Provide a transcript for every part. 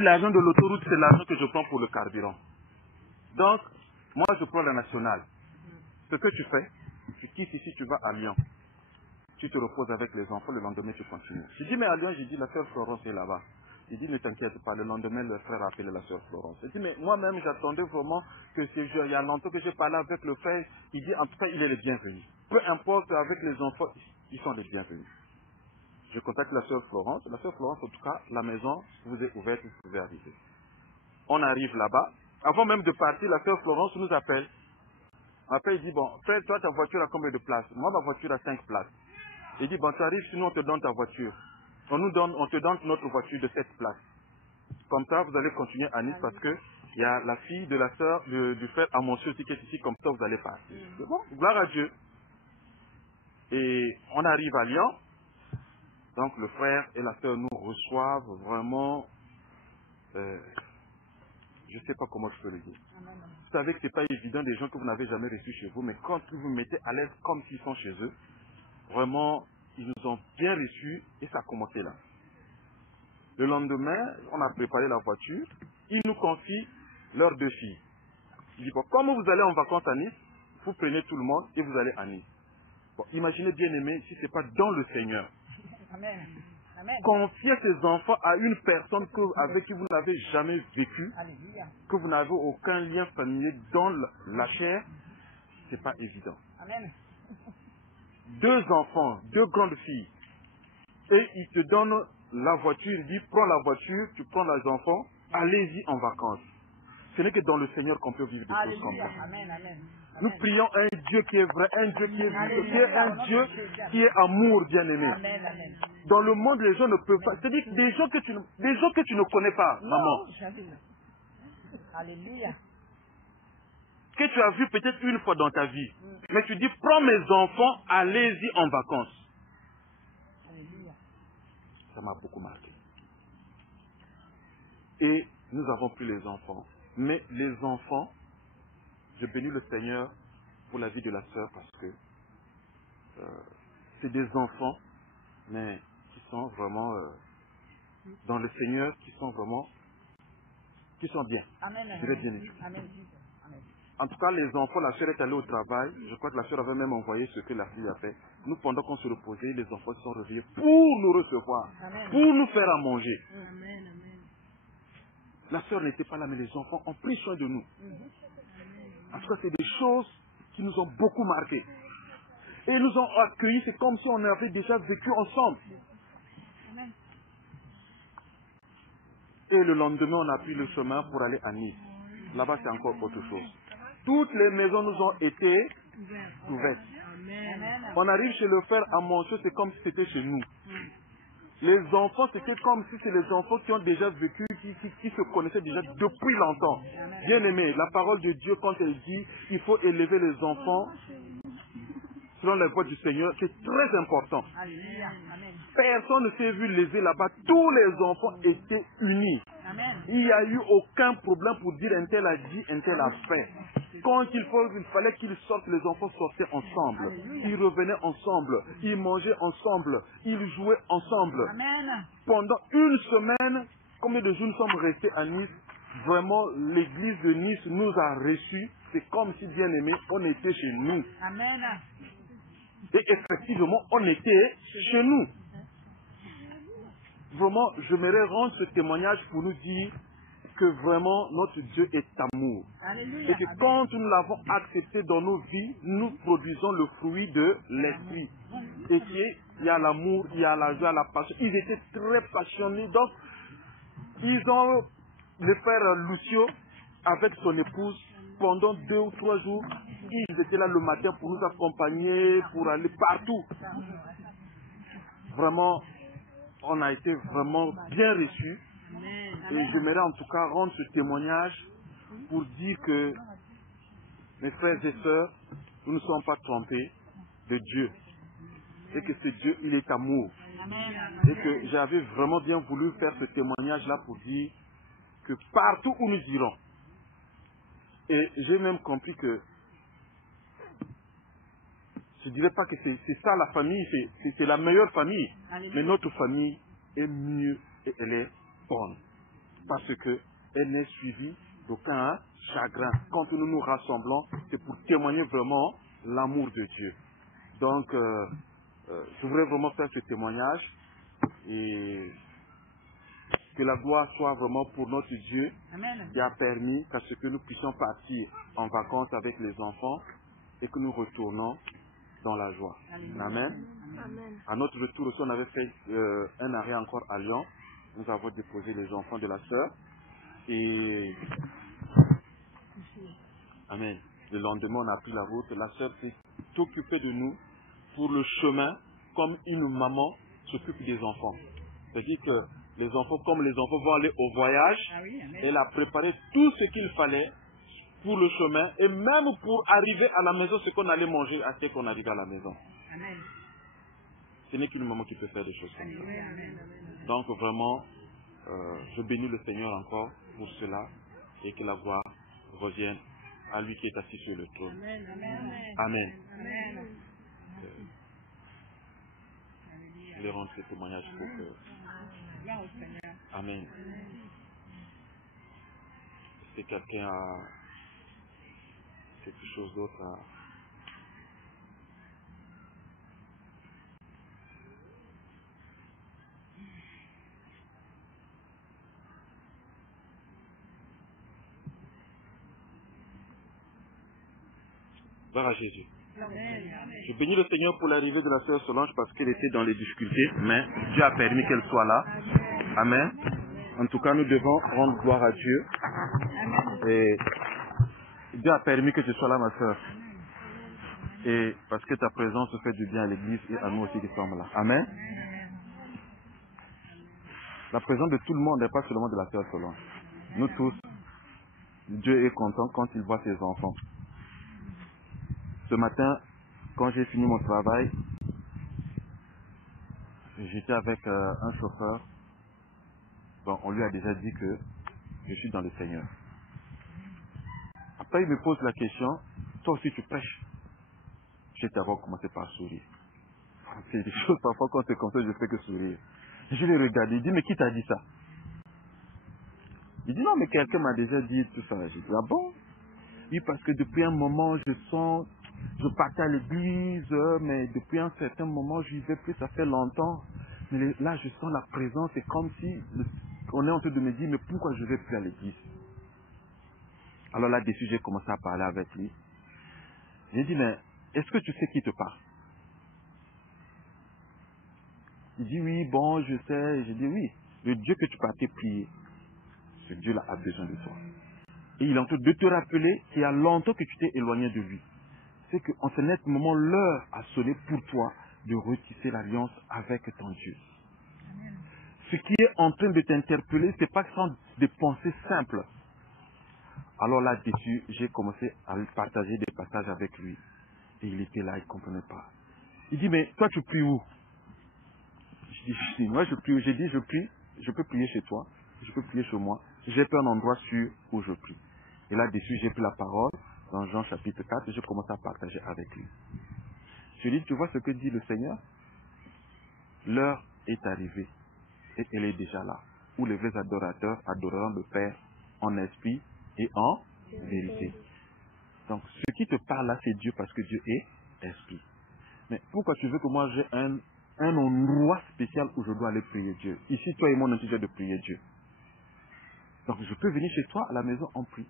l'argent de l'autoroute, c'est l'argent que je prends pour le carburant. Donc, moi, je prends la nationale. Ce que tu fais, tu quittes ici, tu vas à Lyon. Tu te reposes avec les enfants, le lendemain, tu continues. Je dis, mais à Lyon, j'ai dit, la sœur Florence est là-bas. Il dit, ne t'inquiète pas, le lendemain, le frère a appelé la sœur Florence. Il dit, mais moi-même, j'attendais vraiment que ce jour, il y a longtemps que j'ai parlé avec le frère. Il dit, en tout cas, il est le bienvenu. Peu importe, avec les enfants, ils sont les bienvenus. Je contacte la sœur Florence. La sœur Florence, en tout cas, la maison vous est ouverte, vous pouvez arriver. On arrive là-bas. Avant même de partir, la sœur Florence nous appelle. Après, il dit, bon, frère, toi, ta voiture a combien de places? Moi, ma voiture a 5 places. Il dit, bon, tu arrives, sinon on te donne ta voiture. On te donne notre voiture de 7 places. Comme ça, vous allez continuer à Nice parce que il y a la fille de la sœur du frère à mon aussi qui est ici, comme ça vous allez partir. C'est bon, gloire à Dieu. Et on arrive à Lyon. Donc le frère et la sœur nous reçoivent vraiment, je ne sais pas comment je peux le dire. Vous savez que ce n'est pas évident des gens que vous n'avez jamais reçus chez vous, mais quand vous vous mettez à l'aise comme s'ils sont chez eux, vraiment, ils nous ont bien reçus et ça a commencé là. Le lendemain, on a préparé la voiture, ils nous confient leurs 2 filles. Il dit, bon, comme vous allez en vacances à Nice, vous prenez tout le monde et vous allez à Nice. Bon, imaginez bien aimé, si ce n'est pas dans le Seigneur. Amen. Amen. Confier ses enfants à une personne avec qui vous n'avez jamais vécu, Alléluia. que vous n'avez aucun lien familier dans la chair, c'est pas évident. Amen. 2 enfants, 2 grandes filles, et il te donne la voiture, il dit prends la voiture, tu prends les enfants, allez-y en vacances. Ce n'est que dans le Seigneur qu'on peut vivre des choses comme ça. Amen. Amen. Nous prions un Dieu qui est vrai, un Dieu qui est vivant, qui est un Dieu qui est amour, bien-aimé. Amen. Amen. Dans le monde, les gens ne peuvent pas. C'est-à-dire des gens que tu ne connais pas, maman. Alléluia. Que tu as vu peut-être une fois dans ta vie. Mais tu dis, prends mes enfants, allez-y en vacances. Alléluia. Ça m'a beaucoup marqué. Et nous avons pris les enfants. Mais les enfants, je bénis le Seigneur pour la vie de la sœur parce que c'est des enfants, mais qui sont vraiment dans le Seigneur, qui sont bien. Amen. Je dirais bien éduqués. Amen. Amen. En tout cas, les enfants, la sœur est allée au travail. Je crois que la sœur avait même envoyé ce que la fille a fait. Nous, pendant qu'on se reposait, les enfants se sont réveillés pour nous recevoir, Amen. pour nous faire à manger. Amen. La sœur n'était pas là, mais les enfants ont pris soin de nous. En tout cas, c'est des choses qui nous ont beaucoup marqués. Et ils nous ont accueillis, c'est comme si on avait déjà vécu ensemble. Amen. Et le lendemain, on a pris le chemin pour aller à Nice. Là-bas, c'est encore autre chose. Toutes les maisons nous ont été ouvertes. Amen. On arrive chez le frère à Monceau, c'est comme si c'était chez nous. Les enfants, c'était comme si c'est les enfants qui ont déjà vécu, qui se connaissaient déjà depuis longtemps. Bien aimé, la parole de Dieu, quand elle dit qu'il faut élever les enfants selon la voie du Seigneur, c'est très important. Alléluia. Amen. Personne ne s'est vu léser là-bas. Tous les enfants étaient unis. Amen. Il n'y a eu aucun problème pour dire un tel a dit, un tel a fait. Quand il fallait qu'ils sortent, les enfants sortaient ensemble. Ils revenaient ensemble. Ils mangeaient ensemble. Ils jouaient ensemble. Amen. Pendant une semaine, combien de jours nous sommes restés à Nice? Vraiment, l'église de Nice nous a reçus. C'est comme si, bien aimé, on était chez nous. Amen. Et effectivement, on était chez nous. Vraiment, je m'aimerais rendre ce témoignage pour nous dire que vraiment notre Dieu est amour. Alléluia. Et que quand nous l'avons accepté dans nos vies, nous produisons le fruit de l'esprit. Et qu'il y a l'amour, il y a la joie, la passion. Ils étaient très passionnés. Donc, ils ont, le frère Lucio, avec son épouse, pendant 2 ou 3 jours, ils étaient là le matin pour nous accompagner, pour aller partout. Vraiment, on a été vraiment bien reçus. Et j'aimerais en tout cas rendre ce témoignage pour dire que, mes frères et sœurs, nous ne sommes pas trompés de Dieu. Et que ce Dieu, il est amour. Et que j'avais vraiment bien voulu faire ce témoignage-là pour dire que partout où nous irons, et j'ai même compris que je ne dirais pas que c'est ça la famille, c'est la meilleure famille. Mais notre famille est mieux et elle est bonne. parce qu'elle n'est suivie d'aucun chagrin. Quand nous nous rassemblons, c'est pour témoigner vraiment l'amour de Dieu. Donc, je voudrais vraiment faire ce témoignage et que la gloire soit vraiment pour notre Dieu. Amen. Qui a permis qu'à ce que nous puissions partir en vacances avec les enfants et que nous retournons dans la joie. Amen. Amen. À notre retour aussi, on avait fait un arrêt encore à Lyon. Nous avons déposé les enfants de la sœur. Et Amen. Le lendemain, on a pris la route. La sœur s'est occupée de nous pour le chemin comme une maman s'occupe des enfants. C'est-à-dire que les enfants, comme les enfants vont aller au voyage, elle a préparé tout ce qu'il fallait pour le chemin et même pour arriver à la maison, ce qu'on allait manger à ce qu'on arrive à la maison. Amen. Ce n'est qu'une maman qui peut faire des choses comme ça. Amen. Donc vraiment, je bénis le Seigneur encore pour cela et que la gloire revienne à lui qui est assis sur le trône. Amen. Amen. Amen. Amen. Je vais rendre ce témoignage pour que... Gloire au Seigneur. Amen. Est-ce que quelqu'un a quelque chose d'autre à... Gloire à Jésus. Je bénis le Seigneur pour l'arrivée de la sœur Solange parce qu'elle était dans les difficultés, mais Dieu a permis qu'elle soit là. Amen. En tout cas, nous devons rendre gloire à Dieu. Et Dieu a permis que tu sois là, ma sœur. Et parce que ta présence fait du bien à l'église et à nous aussi qui sommes là. Amen. La présence de tout le monde n'est pas seulement de la sœur Solange. Nous tous, Dieu est content quand il voit ses enfants. Ce matin, quand j'ai fini mon travail, j'étais avec un chauffeur. Bon, on lui a déjà dit que je suis dans le Seigneur. Après, il me pose la question, toi aussi tu prêches? J'ai d'abord commencé par sourire. C'est des choses, parfois quand c'est comme ça, je fais que sourire. Je l'ai regardé, il dit, mais qui t'a dit ça? Il dit, non, mais quelqu'un m'a déjà dit tout ça. J'ai dit, ah bon? Oui, parce que depuis un moment, je partais à l'église, mais depuis un certain moment, je n'y vais plus, ça fait longtemps. Mais là, je sens la présence, c'est comme si on est en train de me dire, mais pourquoi je ne vais plus à l'église? Alors là-dessus, j'ai commencé à parler avec lui. J'ai dit, mais est-ce que tu sais qui te parle? Il dit, oui, bon, je sais. J'ai dit, oui, le Dieu que tu partais prier, ce Dieu-là a besoin de toi. Et il est en train de te rappeler qu'il y a longtemps que tu t'es éloigné de lui. C'est qu'en ce net moment, l'heure a sonné pour toi de retisser l'alliance avec ton Dieu. Amen. Ce qui est en train de t'interpeller, ce n'est pas sans des pensées simples. Alors là-dessus, j'ai commencé à lui partager des passages avec lui. Et il était là, il ne comprenait pas. Il dit, mais toi tu pries où? Je dis, moi je prie. J'ai dit, je prie, je peux prier chez toi, je peux prier chez moi. J'ai pas un endroit sûr où je prie. Et là-dessus, j'ai pris la parole dans Jean chapitre 4 et je commence à partager avec lui. Je lui dis, tu vois ce que dit le Seigneur? L'heure est arrivée et elle est déjà là, où les vrais adorateurs adoreront le Père en esprit et en vérité. Donc, ce qui te parle là, c'est Dieu parce que Dieu est esprit. Mais pourquoi tu veux que moi j'ai un endroit spécial où je dois aller prier Dieu? Ici, toi et moi, on est déjà de prier Dieu. Donc, je peux venir chez toi à la maison, on prie.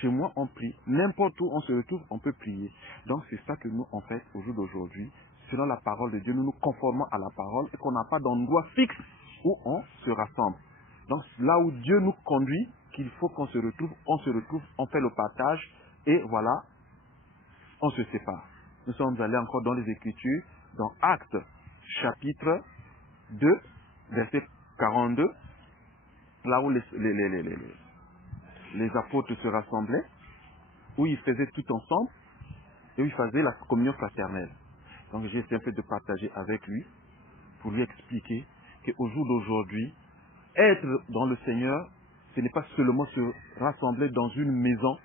Chez moi, on prie. N'importe où on se retrouve, on peut prier. Donc, c'est ça que nous, en fait, au jour d'aujourd'hui, selon la parole de Dieu, nous nous conformons à la parole et qu'on n'a pas d'endroit fixe où on se rassemble. Donc, là où Dieu nous conduit, qu'il faut qu'on se retrouve, on fait le partage et voilà, on se sépare. Nous sommes allés encore dans les Écritures, dans Actes, chapitre 2, verset 42, là où les apôtres se rassemblaient, où ils faisaient tout ensemble et où ils faisaient la communion fraternelle. Donc j'ai essayé de partager avec lui pour lui expliquer qu'au jour d'aujourd'hui, être dans le Seigneur, ce n'est pas seulement se rassembler dans une maison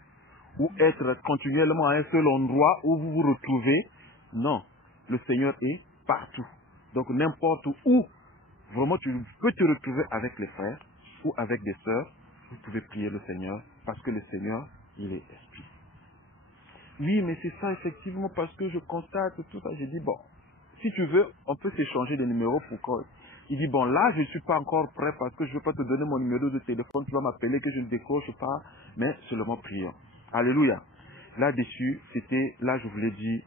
ou être continuellement à un seul endroit où vous vous retrouvez. Non, le Seigneur est partout. Donc n'importe où, vraiment tu peux te retrouver avec les frères ou avec des sœurs vous pouvez prier le Seigneur parce que le Seigneur, il est esprit. Oui, mais c'est ça effectivement parce que je constate tout ça. J'ai dit, bon, si tu veux, on peut s'échanger des numéros pour quoi. Il dit, bon, là, je ne suis pas encore prêt parce que je ne veux pas te donner mon numéro de téléphone, tu vas m'appeler que je ne décroche pas, mais seulement prions. Alléluia. Là-dessus, c'était, là, je vous l'ai dit,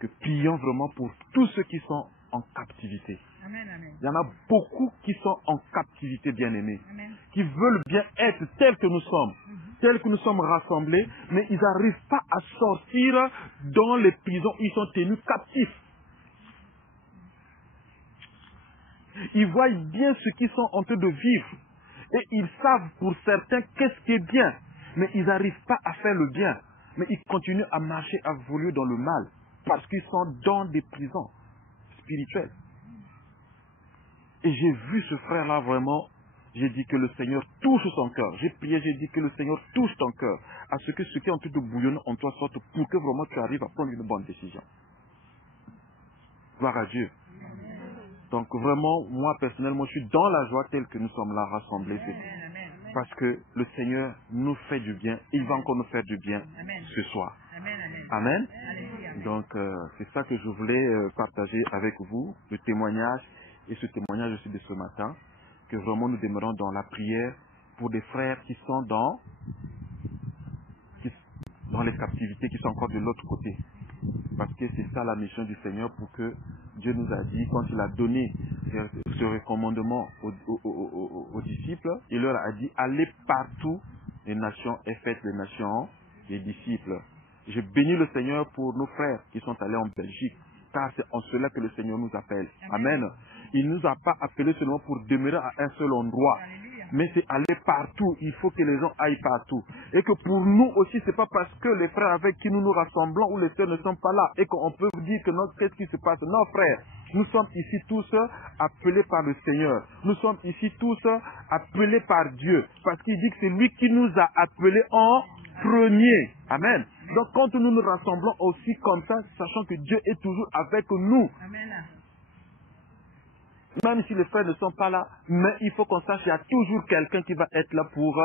que prions vraiment pour tous ceux qui sont en captivité. Amen, amen. Il y en a beaucoup qui sont en captivité, bien-aimés, Amen. qui veulent bien être tels que nous sommes, tels que nous sommes rassemblés, mais ils n'arrivent pas à sortir dans les prisons où ils sont tenus captifs. Ils voient bien ce qu'ils sont en train de vivre. Et ils savent pour certains qu'est-ce qui est bien. Mais ils n'arrivent pas à faire le bien. Mais ils continuent à marcher, à voler dans le mal. Parce qu'ils sont dans des prisons spirituelles. Et j'ai vu ce frère-là vraiment. J'ai dit que le Seigneur touche son cœur. J'ai prié, j'ai dit que le Seigneur touche ton cœur. À ce que ce qui est en train de bouillonner en toi sorte pour que vraiment tu arrives à prendre une bonne décision. Gloire à Dieu. Donc vraiment, moi personnellement, je suis dans la joie telle que nous sommes là rassemblés. Parce que le Seigneur nous fait du bien. Il va encore nous faire du bien ce soir. Amen. Donc c'est ça que je voulais partager avec vous, le témoignage. Et ce témoignage aussi de ce matin, que vraiment nous demeurons dans la prière pour des frères qui sont dans les captivités, qui sont encore de l'autre côté. Parce que c'est ça la mission du Seigneur pour que Dieu nous a dit, quand il a donné ce recommandement aux disciples, il leur a dit, allez partout les nations et faites les nations les disciples. Je bénis le Seigneur pour nos frères qui sont allés en Belgique, car c'est en cela que le Seigneur nous appelle. Amen. Il ne nous a pas appelés seulement pour demeurer à un seul endroit. Mais c'est aller partout. Il faut que les gens aillent partout. Et que pour nous aussi, c'est pas parce que les frères avec qui nous nous rassemblons ou les sœurs ne sont pas là et qu'on peut dire que non, qu'est-ce qui se passe. Non, frères, nous sommes ici tous appelés par le Seigneur. Nous sommes ici tous appelés par Dieu. Parce qu'il dit que c'est lui qui nous a appelés en premier. Amen. Donc quand nous nous rassemblons aussi comme ça, sachant que Dieu est toujours avec nous. Amen. Même si les frères ne sont pas là, mais il faut qu'on sache qu'il y a toujours quelqu'un qui va être là pour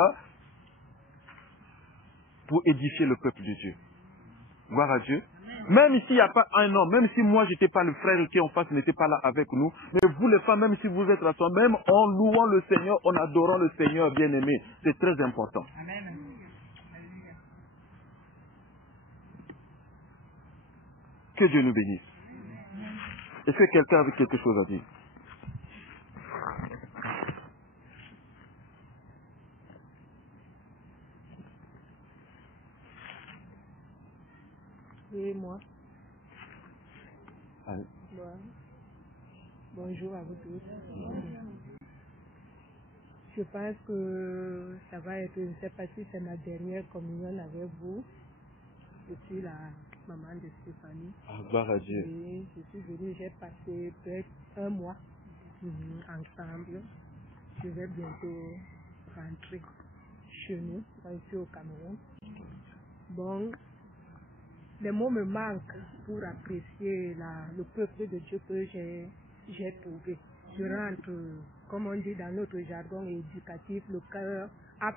édifier le peuple de Dieu. Gloire à Dieu. Même s'il n'y a pas un homme, même si moi j'étais pas le frère qui en face n'était pas là avec nous, mais vous les femmes, même si vous êtes là, même en louant le Seigneur, en adorant le Seigneur bien-aimé, c'est très important. Amen. Que Dieu nous bénisse. Est-ce que quelqu'un avait quelque chose à dire? Oui, moi. Allez. Bon. Bonjour à vous tous. Je pense que ça va être, je ne sais pas si c'est ma dernière communion avec vous. Je suis la maman de Stéphanie. Gloire à Dieu. Et je suis venue, j'ai passé peut-être un mois ensemble. Je vais bientôt rentrer chez nous, ici au Cameroun. Bon, les mots me manquent pour apprécier le peuple de Dieu que j'ai trouvé. Je rentre, comme on dit dans notre jargon éducatif, le cœur A+,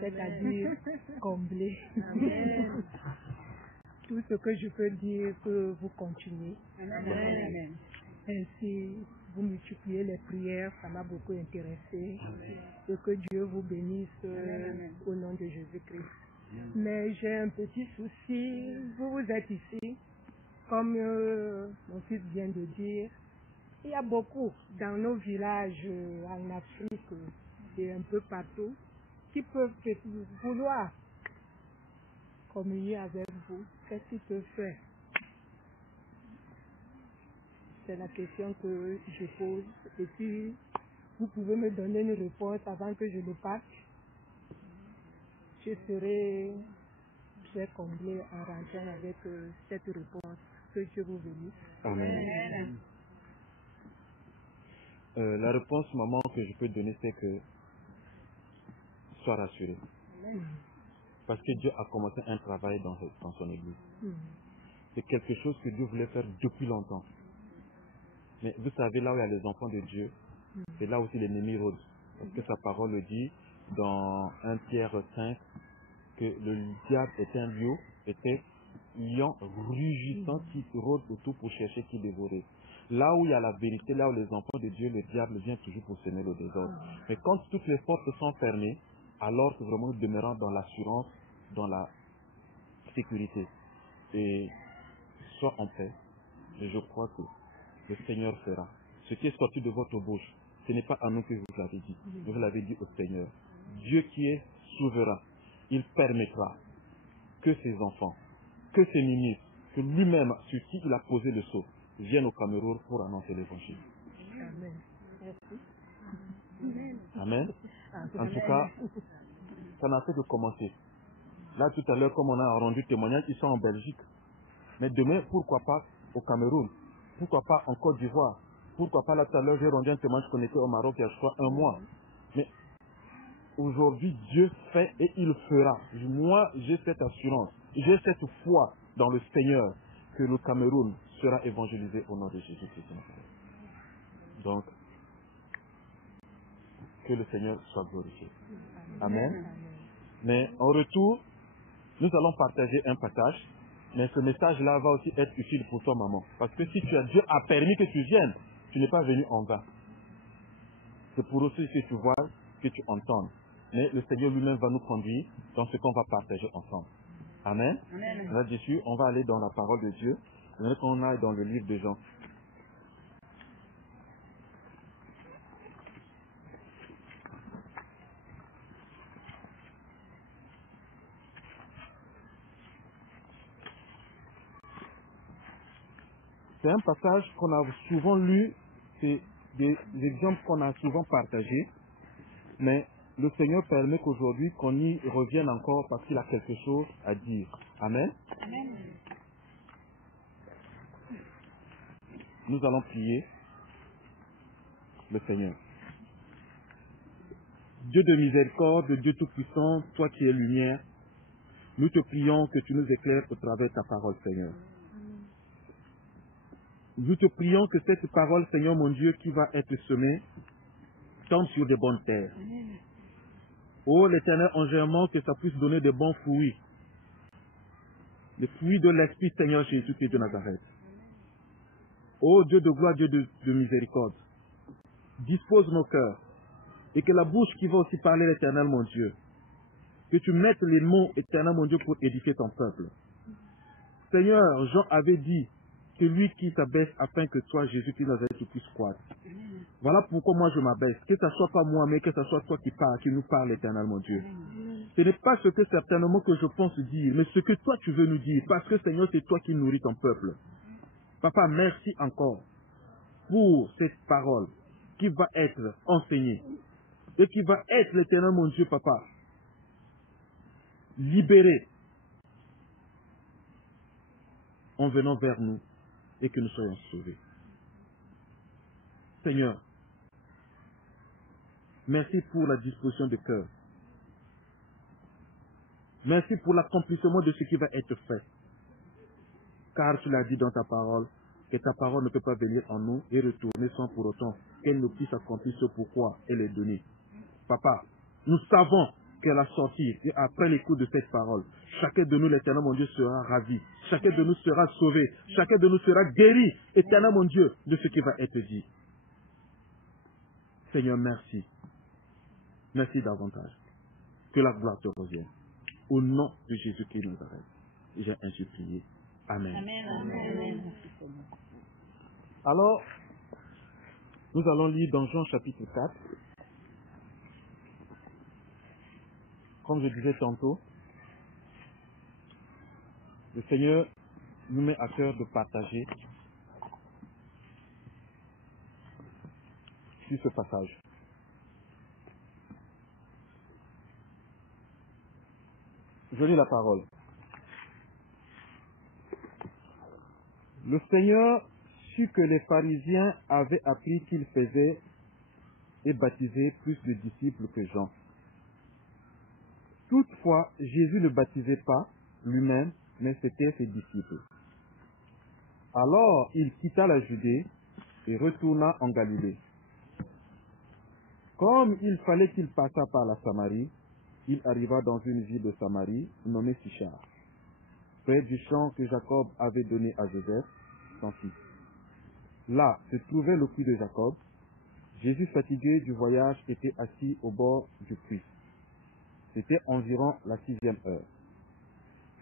c'est-à-dire comblé. Amen. Tout ce que je peux dire, que vous continuez. Amen. Ainsi, vous multipliez les prières, ça m'a beaucoup intéressé. Et que Dieu vous bénisse au nom de Jésus-Christ. Mais j'ai un petit souci. Vous êtes ici, comme mon fils vient de dire. Il y a beaucoup dans nos villages en Afrique et un peu partout qui peuvent vouloir communier avec vous. Qu'est-ce qu'ils peuvent faire? C'est la question que je pose. Et puis, vous pouvez me donner une réponse avant que je le parte. Je serai très comblé en rentrant avec cette réponse. Que Dieu vous bénisse. Amen. La réponse, maman, que je peux donner, c'est que sois rassuré. Parce que Dieu a commencé un travail dans son église. C'est quelque chose que Dieu voulait faire depuis longtemps. Mais vous savez, là où il y a les enfants de Dieu, c'est là aussi l'ennemi rôde. Parce que sa parole le dit, dans 1 Pierre 5 que le diable est un lion rugissant qui rôde autour pour chercher qui dévorer. Là où il y a la vérité, là où les enfants de Dieu, le diable vient toujours pour semer le désordre. Mais quand toutes les portes sont fermées, alors que vraiment nous demeurons dans l'assurance, dans la sécurité. Et sois en paix. Et je crois que le Seigneur fera. Ce qui est sorti de votre bouche, ce n'est pas à nous que vous l'avez dit. Vous l'avez dit au Seigneur. Dieu qui est souverain, il permettra que ses enfants, que ses ministres, que lui-même, sur qui il a posé le sceau, viennent au Cameroun pour annoncer l'évangile. Amen. Amen. En tout cas, ça n'a fait que commencer. Là, tout à l'heure, comme on a rendu témoignage, ils sont en Belgique. Mais demain, pourquoi pas au Cameroun? Pourquoi pas en Côte d'Ivoire? Pourquoi pas là, tout à l'heure, j'ai rendu un témoignage qu'on était au Maroc il y a, je crois, 1 mois. Mais aujourd'hui, Dieu fait et il fera. Moi, j'ai cette assurance, j'ai cette foi dans le Seigneur que le Cameroun sera évangélisé au nom de Jésus-Christ. Donc, que le Seigneur soit glorifié. Amen. Mais en retour, nous allons partager un passage, mais ce message-là va aussi être utile pour toi, maman. Parce que si Dieu a permis que tu viennes, tu n'es pas venu en vain. C'est pour aussi que tu vois, que tu entendes. Mais le Seigneur lui-même va nous conduire dans ce qu'on va partager ensemble. Amen. Là-dessus, on va aller dans la parole de Dieu. On aille dans le livre de Jean. C'est un passage qu'on a souvent lu, c'est des exemples qu'on a souvent partagés, mais le Seigneur permet qu'aujourd'hui qu'on y revienne encore parce qu'il a quelque chose à dire. Amen. Amen. Nous allons prier le Seigneur. Dieu de miséricorde, Dieu tout-puissant, toi qui es lumière, nous te prions que tu nous éclaires au travers de ta parole, Seigneur. Nous te prions que cette parole, Seigneur mon Dieu, qui va être semée, tombe sur de bonnes terres. Oh l'Éternel, en germant, que ça puisse donner de bons fruits. Les fruits de l'Esprit, Seigneur Jésus-Christ de Nazareth. Oh Dieu de gloire, Dieu de miséricorde, dispose nos cœurs et que la bouche qui va aussi parler l'Éternel, mon Dieu, que tu mettes les mots, Éternel, mon Dieu, pour édifier ton peuple. Seigneur, Jean avait dit, celui qui s'abaisse afin que toi, Jésus-Christ, Nazareth, tu puisses croître. Voilà pourquoi moi je m'abaisse. Que ce soit pas moi, mais que ce soit toi qui parles, qui nous parle, Éternel, mon Dieu. Ce n'est pas ce que certainement que je pense dire, mais ce que toi tu veux nous dire. Parce que, Seigneur, c'est toi qui nourris ton peuple. Papa, merci encore pour cette parole qui va être enseignée et qui va être, l'Éternel, mon Dieu, Papa, libérée en venant vers nous et que nous soyons sauvés. Seigneur, merci pour la disposition de cœur. Merci pour l'accomplissement de ce qui va être fait. Car tu l'as dit dans ta parole, que ta parole ne peut pas venir en nous et retourner sans pour autant qu'elle ne puisse accomplir ce pourquoi elle est donnée. Papa, nous savons qu'à la sortie et après l'écoute de cette parole, chacun de nous, l'Éternel, mon Dieu, sera ravi. Chacun de nous sera sauvé. Chacun de nous sera guéri, Éternel, mon Dieu, de ce qui va être dit. Seigneur, merci. Merci davantage. Que la gloire te revienne. Au nom de Jésus-Christ de Nazareth. J'ai ainsi prié. Amen. Amen. Amen. Alors, nous allons lire dans Jean chapitre 4. Comme je disais tantôt, le Seigneur nous met à cœur de partager sur ce passage. Je lis la parole. Le Seigneur sut que les pharisiens avaient appris qu'il faisait et baptisait plus de disciples que Jean. Toutefois, Jésus ne baptisait pas lui-même, mais c'était ses disciples. Alors, il quitta la Judée et retourna en Galilée. Comme il fallait qu'il passât par la Samarie, il arriva dans une ville de Samarie, nommée Sichar, près du champ que Jacob avait donné à Joseph, son fils. Là se trouvait le puits de Jacob. Jésus, fatigué du voyage, était assis au bord du puits. C'était environ la 6e heure.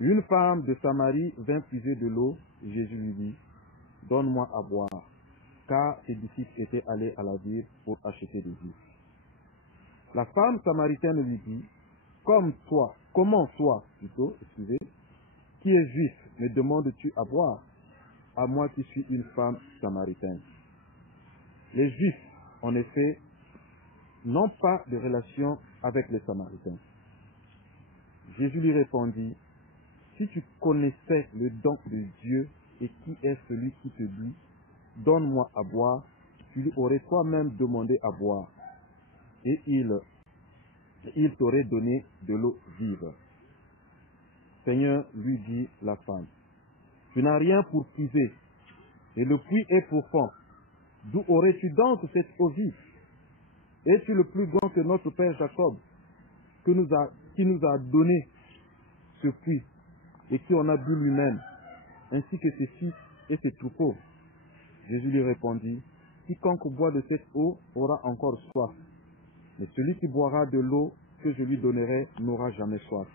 Une femme de Samarie vint puiser de l'eau. Jésus lui dit, « Donne-moi à boire. » Car ses disciples étaient allés à la ville pour acheter des vivres. La femme samaritaine lui dit, comment toi, qui es juif, me demandes-tu à boire, à moi qui suis une femme samaritaine? Les Juifs, en effet, n'ont pas de relation avec les Samaritains. Jésus lui répondit, si tu connaissais le don de Dieu et qui est celui qui te dit, donne-moi à boire, tu lui aurais toi-même demandé à boire, et il t'aurait donné de l'eau vive. Seigneur, lui dit la femme, tu n'as rien pour puiser, et le puits est profond. D'où aurais-tu donc cette eau vive? Es-tu le plus grand que notre père Jacob, qui nous a donné ce puits, et qui en a bu lui-même, ainsi que ses fils et ses troupeaux? Jésus lui répondit, quiconque boit de cette eau aura encore soif, mais celui qui boira de l'eau que je lui donnerai n'aura jamais soif.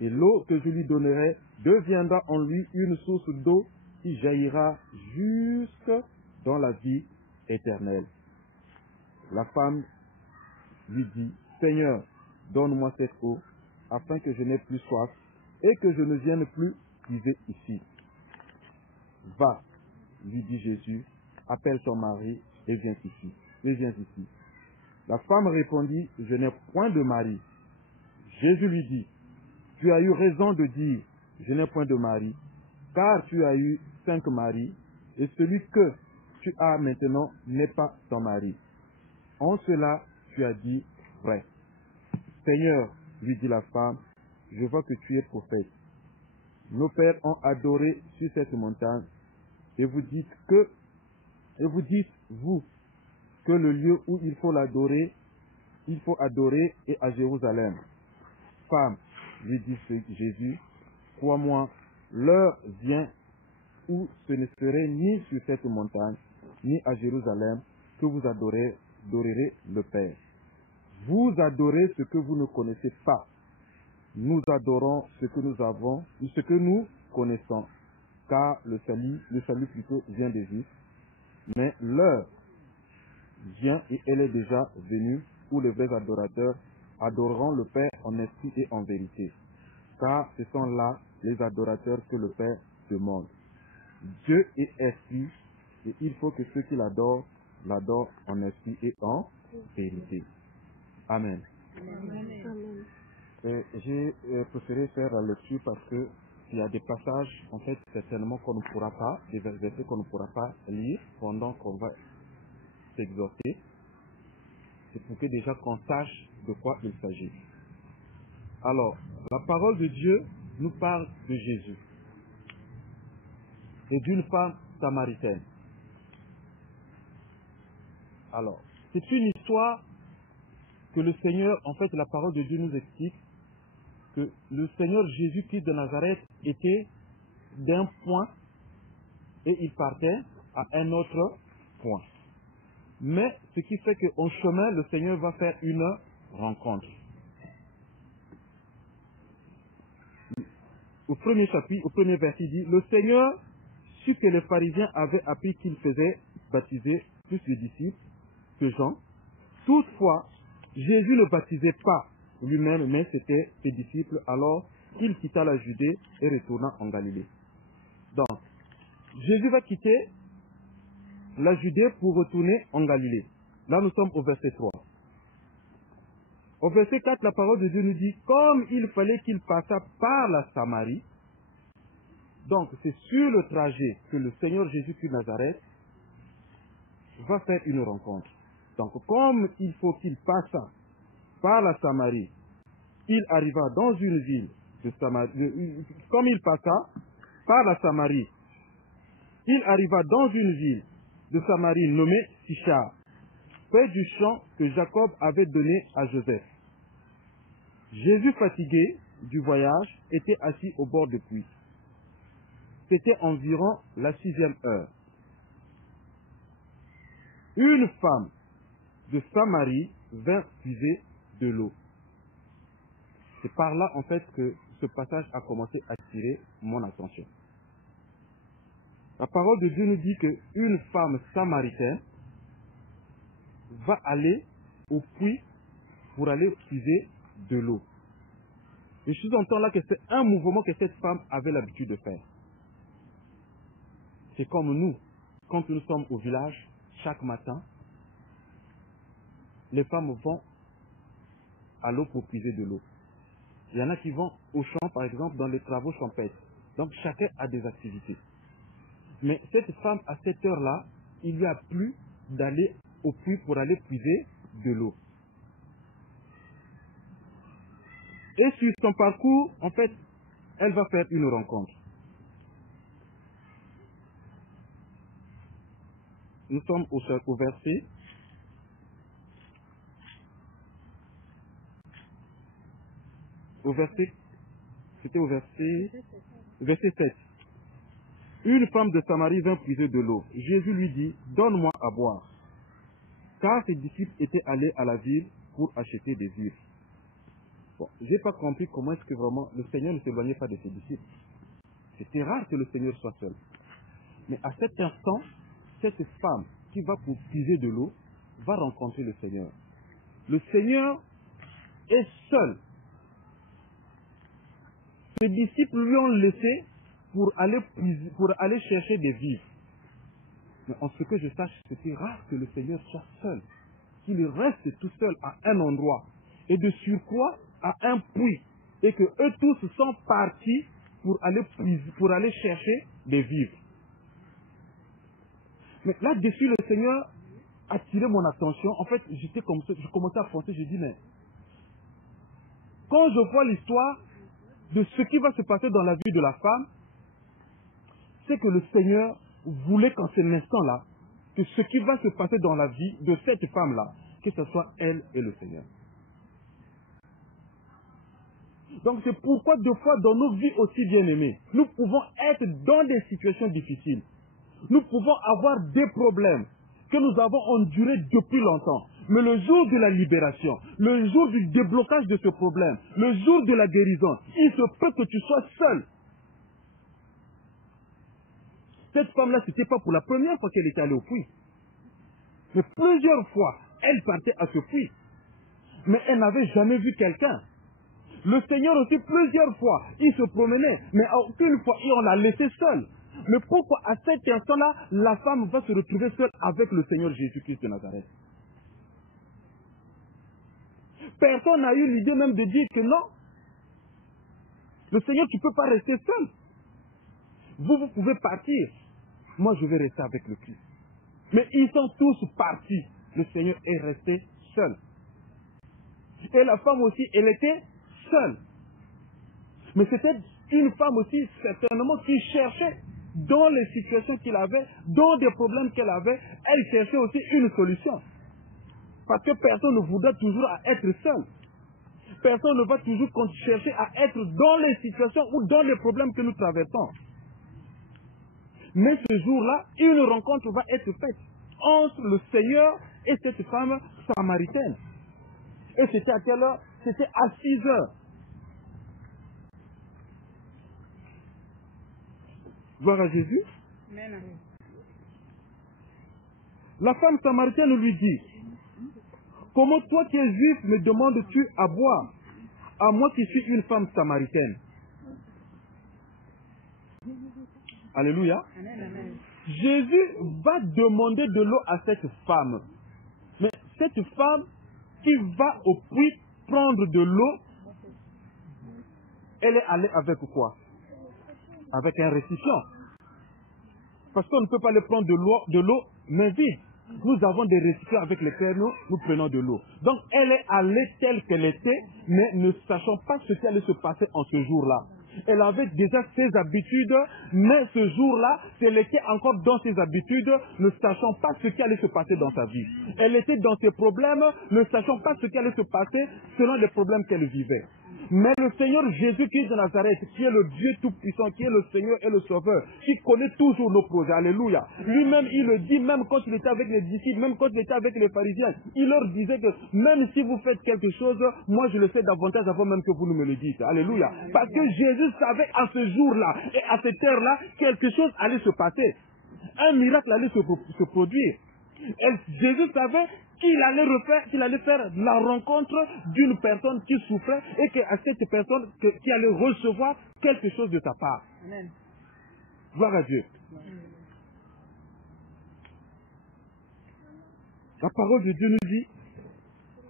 Et l'eau que je lui donnerai deviendra en lui une source d'eau qui jaillira jusque dans la vie éternelle. La femme lui dit, Seigneur, donne-moi cette eau, afin que je n'ai plus soif et que je ne vienne plus puiser ici. Va, lui dit Jésus, appelle ton mari et viens ici. La femme répondit, je n'ai point de mari. Jésus lui dit, tu as eu raison de dire, je n'ai point de mari, car tu as eu 5 maris, et celui que tu as maintenant n'est pas ton mari. En cela, tu as dit vrai. Seigneur, lui dit la femme, je vois que tu es prophète. Nos pères ont adoré sur cette montagne, et vous dites, vous, que le lieu où il faut adorer est à Jérusalem. Femme, lui dit Jésus, crois-moi, l'heure vient où ce ne serait ni sur cette montagne, ni à Jérusalem, que vous adorerez le Père. Vous adorez ce que vous ne connaissez pas. Nous adorons ce que nous avons, ou ce que nous connaissons, car le salut plutôt vient des Juifs. Mais l'heure vient et elle est déjà venue où les vrais adorateurs adoreront le Père en esprit et en vérité. Car ce sont là les adorateurs que le Père demande. Dieu est esprit et il faut que ceux qui l'adorent en esprit et en vérité. Amen. J'ai préféré faire la lecture parce que il y a des passages, en fait, certainement qu'on ne pourra pas, des versets qu'on ne pourra pas lire pendant qu'on va s'exhorter. C'est pour que déjà qu'on sache de quoi il s'agit. Alors, la parole de Dieu nous parle de Jésus et d'une femme samaritaine. Alors, c'est une histoire que le Seigneur, en fait, la parole de Dieu nous explique que le Seigneur Jésus-Christ de Nazareth était d'un point et il partait à un autre point. Mais ce qui fait qu'en chemin, le Seigneur va faire une rencontre. Au premier chapitre, au premier verset, il dit, le Seigneur sut que les pharisiens avaient appris qu'il faisait baptiser plus les disciples que Jean. Toutefois, Jésus ne baptisait pas lui-même, mais c'était ses disciples, alors qu'il quitta la Judée et retourna en Galilée. Donc, Jésus va quitter la Judée pour retourner en Galilée. Là, nous sommes au verset 3. Au verset 4, la parole de Dieu nous dit, comme il fallait qu'il passât par la Samarie, donc c'est sur le trajet que le Seigneur Jésus-Christ de Nazareth va faire une rencontre. Donc, comme il faut qu'il passât par la Samarie, il arriva dans une ville de Samarie. Comme il passa par la Samarie, il arriva dans une ville de Samarie nommée Sichar, près du champ que Jacob avait donné à Joseph. Jésus, fatigué du voyage, était assis au bord du puits. C'était environ la 6e heure. Une femme de Samarie vint puiser de l'eau. C'est par là, en fait, que ce passage a commencé à attirer mon attention. La parole de Dieu nous dit qu'une femme samaritaine va aller au puits pour aller puiser de l'eau. Et je sous-entends là que c'est un mouvement que cette femme avait l'habitude de faire. C'est comme nous, quand nous sommes au village, chaque matin, les femmes vont à l'eau pour puiser de l'eau. Il y en a qui vont au champ, par exemple, dans les travaux champêtres. Donc chacun a des activités. Mais cette femme, à cette heure-là, il n'y a plus d'aller au puits pour aller puiser de l'eau. Et sur son parcours, en fait, elle va faire une rencontre. Nous sommes au verset. C'était au verset 7. Une femme de Samarie vint puiser de l'eau. Jésus lui dit, donne-moi à boire. Car ses disciples étaient allés à la ville pour acheter des vivres. Bon, je n'ai pas compris comment est-ce que vraiment le Seigneur ne s'éloignait pas de ses disciples. C'était rare que le Seigneur soit seul. Mais à cet instant, cette femme qui va pour puiser de l'eau va rencontrer le Seigneur. Le Seigneur est seul. Ses disciples lui ont laissé pour aller chercher des vivres. Mais en ce que je sache, c'était rare que le Seigneur soit seul. Qu'il reste tout seul à un endroit. Et de surcroît à un puits. Et que eux tous sont partis pour aller chercher des vivres. Mais là-dessus, le Seigneur a attiré mon attention. En fait, je commençais à penser, je dis, mais quand je vois l'histoire de ce qui va se passer dans la vie de la femme, c'est que le Seigneur voulait qu'en cet instant-là, que ce qui va se passer dans la vie de cette femme-là, que ce soit elle et le Seigneur. Donc c'est pourquoi deux fois dans nos vies aussi bien-aimées, nous pouvons être dans des situations difficiles. Nous pouvons avoir des problèmes que nous avons endurés depuis longtemps. Mais le jour de la libération, le jour du déblocage de ce problème, le jour de la guérison, il se peut que tu sois seul. Cette femme-là, ce n'était pas pour la première fois qu'elle était allée au puits. Mais plusieurs fois, elle partait à ce puits. Mais elle n'avait jamais vu quelqu'un. Le Seigneur aussi, plusieurs fois, il se promenait. Mais aucune fois, on l'a laissé seul. Mais pourquoi à cet instant-là, la femme va se retrouver seule avec le Seigneur Jésus-Christ de Nazareth? Personne n'a eu l'idée même de dire que non. Le Seigneur, tu ne peux pas rester seul. Vous pouvez partir. Moi, je vais rester avec le Christ. Mais ils sont tous partis. Le Seigneur est resté seul. Et la femme aussi, elle était seule. Mais c'était une femme aussi, certainement, qui cherchait, dans les situations qu'il avait, dans des problèmes qu'elle avait, elle cherchait aussi une solution. Parce que personne ne voudra toujours être seul. Personne ne va toujours chercher à être dans les situations ou dans les problèmes que nous traversons. Mais ce jour-là, une rencontre va être faite entre le Seigneur et cette femme samaritaine. Et c'était à quelle heure? C'était à 6 heures. Gloire à Jésus. Amen. La femme samaritaine lui dit, comment toi qui es juif me demandes-tu à boire, à moi qui suis une femme samaritaine? Alléluia. Amen. Jésus va demander de l'eau à cette femme. Mais cette femme qui va au puits prendre de l'eau, elle est allée avec quoi? Avec un récipient. Parce qu'on ne peut pas aller prendre de l'eau main vide. Nous avons des récipients avec lesquels nous prenons de l'eau. Donc elle est allée telle qu'elle était, mais ne sachant pas ce qui allait se passer en ce jour-là. Elle avait déjà ses habitudes, mais ce jour-là, elle était encore dans ses habitudes, ne sachant pas ce qui allait se passer dans sa vie. Elle était dans ses problèmes, ne sachant pas ce qui allait se passer selon les problèmes qu'elle vivait. Mais le Seigneur Jésus-Christ de Nazareth, qui est le Dieu Tout-Puissant, qui est le Seigneur et le Sauveur, qui connaît toujours nos projets, alléluia. Lui-même, il le dit, même quand il était avec les disciples, même quand il était avec les pharisiens, il leur disait que même si vous faites quelque chose, moi je le sais davantage avant même que vous ne me le dites, alléluia. Parce que Jésus savait à ce jour-là et à cette heure-là, quelque chose allait se passer. Un miracle allait se produire. Et Jésus savait qu'il allait faire la rencontre d'une personne qui souffrait et que à cette personne qui allait recevoir quelque chose de ta part. Amen. Gloire à Dieu. La parole de Dieu nous dit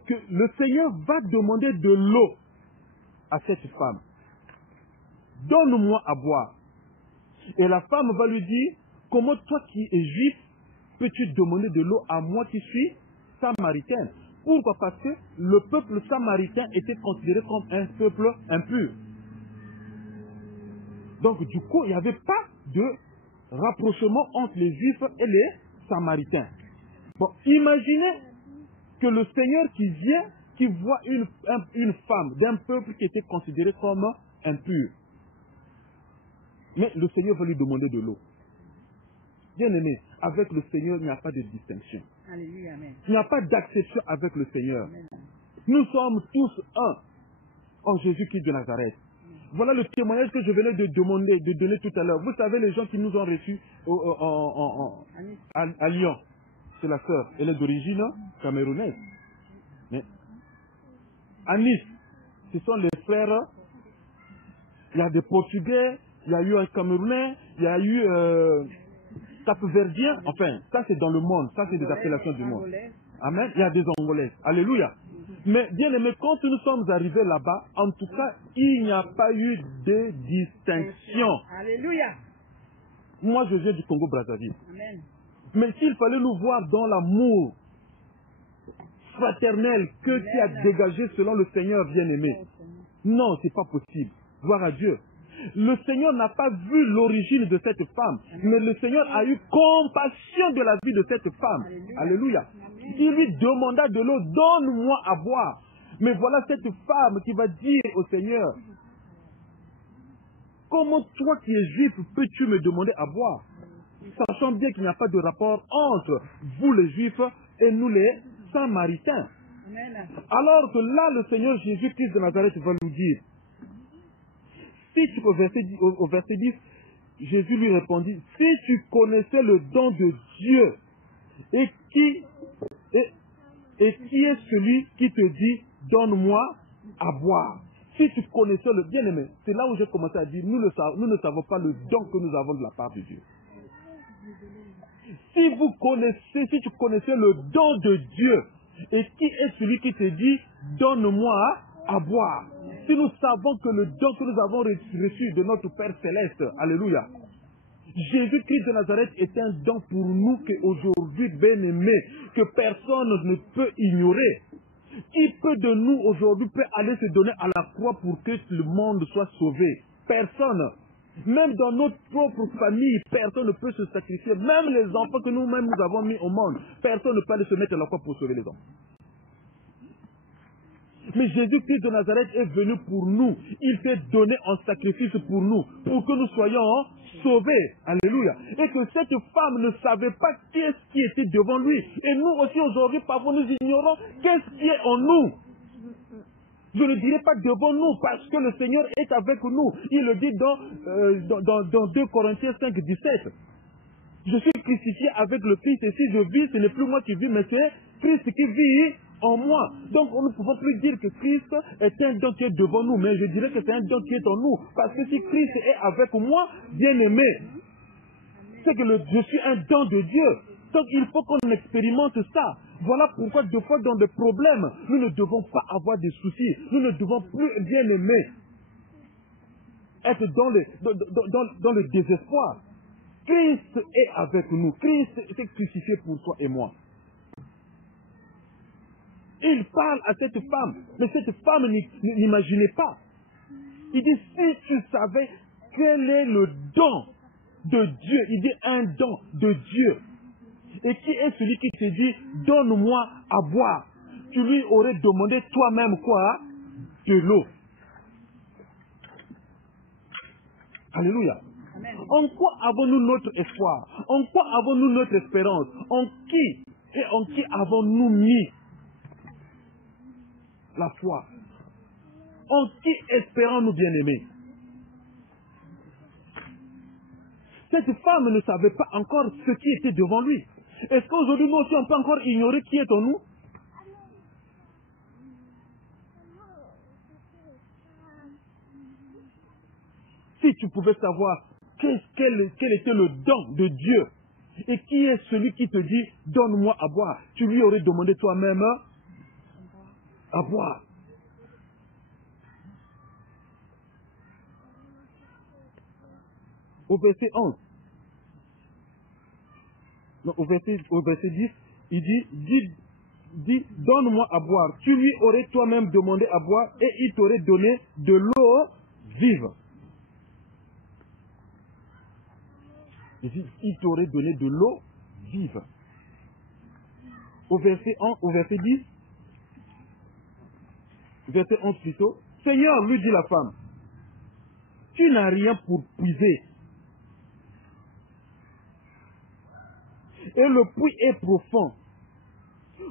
que le Seigneur va demander de l'eau à cette femme. Donne-moi à boire. Et la femme va lui dire, comment toi qui es juif, peux-tu demander de l'eau à moi qui suis samaritaine? Pourquoi? Parce que le peuple samaritain était considéré comme un peuple impur. Donc du coup, il n'y avait pas de rapprochement entre les juifs et les samaritains. Bon, imaginez que le Seigneur qui vient, qui voit une femme d'un peuple qui était considéré comme impur. Mais le Seigneur va lui demander de l'eau. Bien-aimé, avec le Seigneur, il n'y a pas de distinction. Alléluia, amen. Il n'y a pas d'acception avec le Seigneur. Amen. Nous sommes tous un en Jésus-Christ de Nazareth. Voilà le témoignage que je venais de donner tout à l'heure. Vous savez, les gens qui nous ont reçus à Lyon, c'est la sœur. Elle est d'origine camerounaise. Mais à Nice, ce sont les frères. Il y a des Portugais, il y a eu un Camerounais, il y a eu Cap-Verdien. Enfin, ça c'est dans le monde, ça c'est des appellations du monde. Amen. Il y a des Angolais. Alléluia. Mais bien aimé, quand nous sommes arrivés là-bas, en tout cas, il n'y a pas eu de distinction. Alléluia. Moi, je viens du Congo-Brazzaville. Amen. Mais s'il fallait nous voir dans l'amour fraternel que tu as dégagé selon le Seigneur bien-aimé, non, c'est pas possible. Gloire à Dieu. Le Seigneur n'a pas vu l'origine de cette femme, mais le Seigneur a eu compassion de la vie de cette femme. Alléluia. Il lui demanda de l'eau, donne-moi à boire. Mais voilà cette femme qui va dire au Seigneur, comment toi qui es juif peux-tu me demander à boire? Sachant bien qu'il n'y a pas de rapport entre vous les juifs et nous les samaritains. Alors que là, le Seigneur Jésus-Christ de Nazareth va nous dire, si tu, au verset 10, Jésus lui répondit, si tu connaissais le don de Dieu et qui est celui qui te dit, donne-moi à boire. Si tu connaissais le bien-aimé, c'est là où j'ai commencé à dire, nous ne savons pas le don que nous avons de la part de Dieu. Si tu connaissais le don de Dieu et qui est celui qui te dit, donne-moi à boire. Si nous savons que le don que nous avons reçu de notre Père Céleste, alléluia, Jésus-Christ de Nazareth est un don pour nous qu'aujourd'hui, bien-aimés, que personne ne peut ignorer. Qui peut de nous aujourd'hui peut aller se donner à la croix pour que le monde soit sauvé? Personne. Même dans notre propre famille, personne ne peut se sacrifier. Même les enfants que nous-mêmes nous avons mis au monde, personne ne peut aller se mettre à la croix pour sauver les enfants. Mais Jésus-Christ de Nazareth est venu pour nous. Il s'est donné en sacrifice pour nous, pour que nous soyons sauvés. Alléluia. Et que cette femme ne savait pas qu'est-ce qui était devant lui. Et nous aussi aujourd'hui, parfois nous ignorons qu'est-ce qui est en nous. Je ne dirais pas devant nous parce que le Seigneur est avec nous. Il le dit dans 2 Corinthiens 5, 17. Je suis crucifié avec le Christ et si je vis, ce n'est plus moi qui vis, mais c'est Christ qui vit en moi. Donc on ne peut plus dire que Christ est un don qui est devant nous, mais je dirais que c'est un don qui est en nous. Parce que si Christ est avec moi, bien aimé, c'est que je suis un don de Dieu. Donc il faut qu'on expérimente ça. Voilà pourquoi deux fois dans des problèmes, nous ne devons pas avoir de soucis. Nous ne devons plus, bien aimé, être dans le désespoir. Christ est avec nous. Christ s'est crucifié pour toi et moi. Il parle à cette femme, mais cette femme n'imaginait pas Il dit, si tu savais quel est le don de Dieu, il dit un don de Dieu. Et qui est celui qui te dit, donne-moi à boire? Tu lui aurais demandé toi-même quoi? De l'eau. Alléluia. Amen. En quoi avons-nous notre espoir? En quoi avons-nous notre espérance? En qui et en qui avons-nous mis la foi? En qui espérons-nous, bien-aimés? Cette femme ne savait pas encore ce qui était devant lui. Est-ce qu'aujourd'hui, nous aussi, on peut encore ignorer qui est en nous? Si tu pouvais savoir quel était le don de Dieu et qui est celui qui te dit « donne-moi à boire », tu lui aurais demandé toi-même à boire. Au verset 11, non, au verset 10, il dit donne-moi à boire. Tu lui aurais toi-même demandé à boire et il t'aurait donné de l'eau vive. Il t'aurait donné de l'eau vive. Au verset 10, verset 11 plutôt, Seigneur, lui dit la femme, tu n'as rien pour puiser. Et le puits est profond.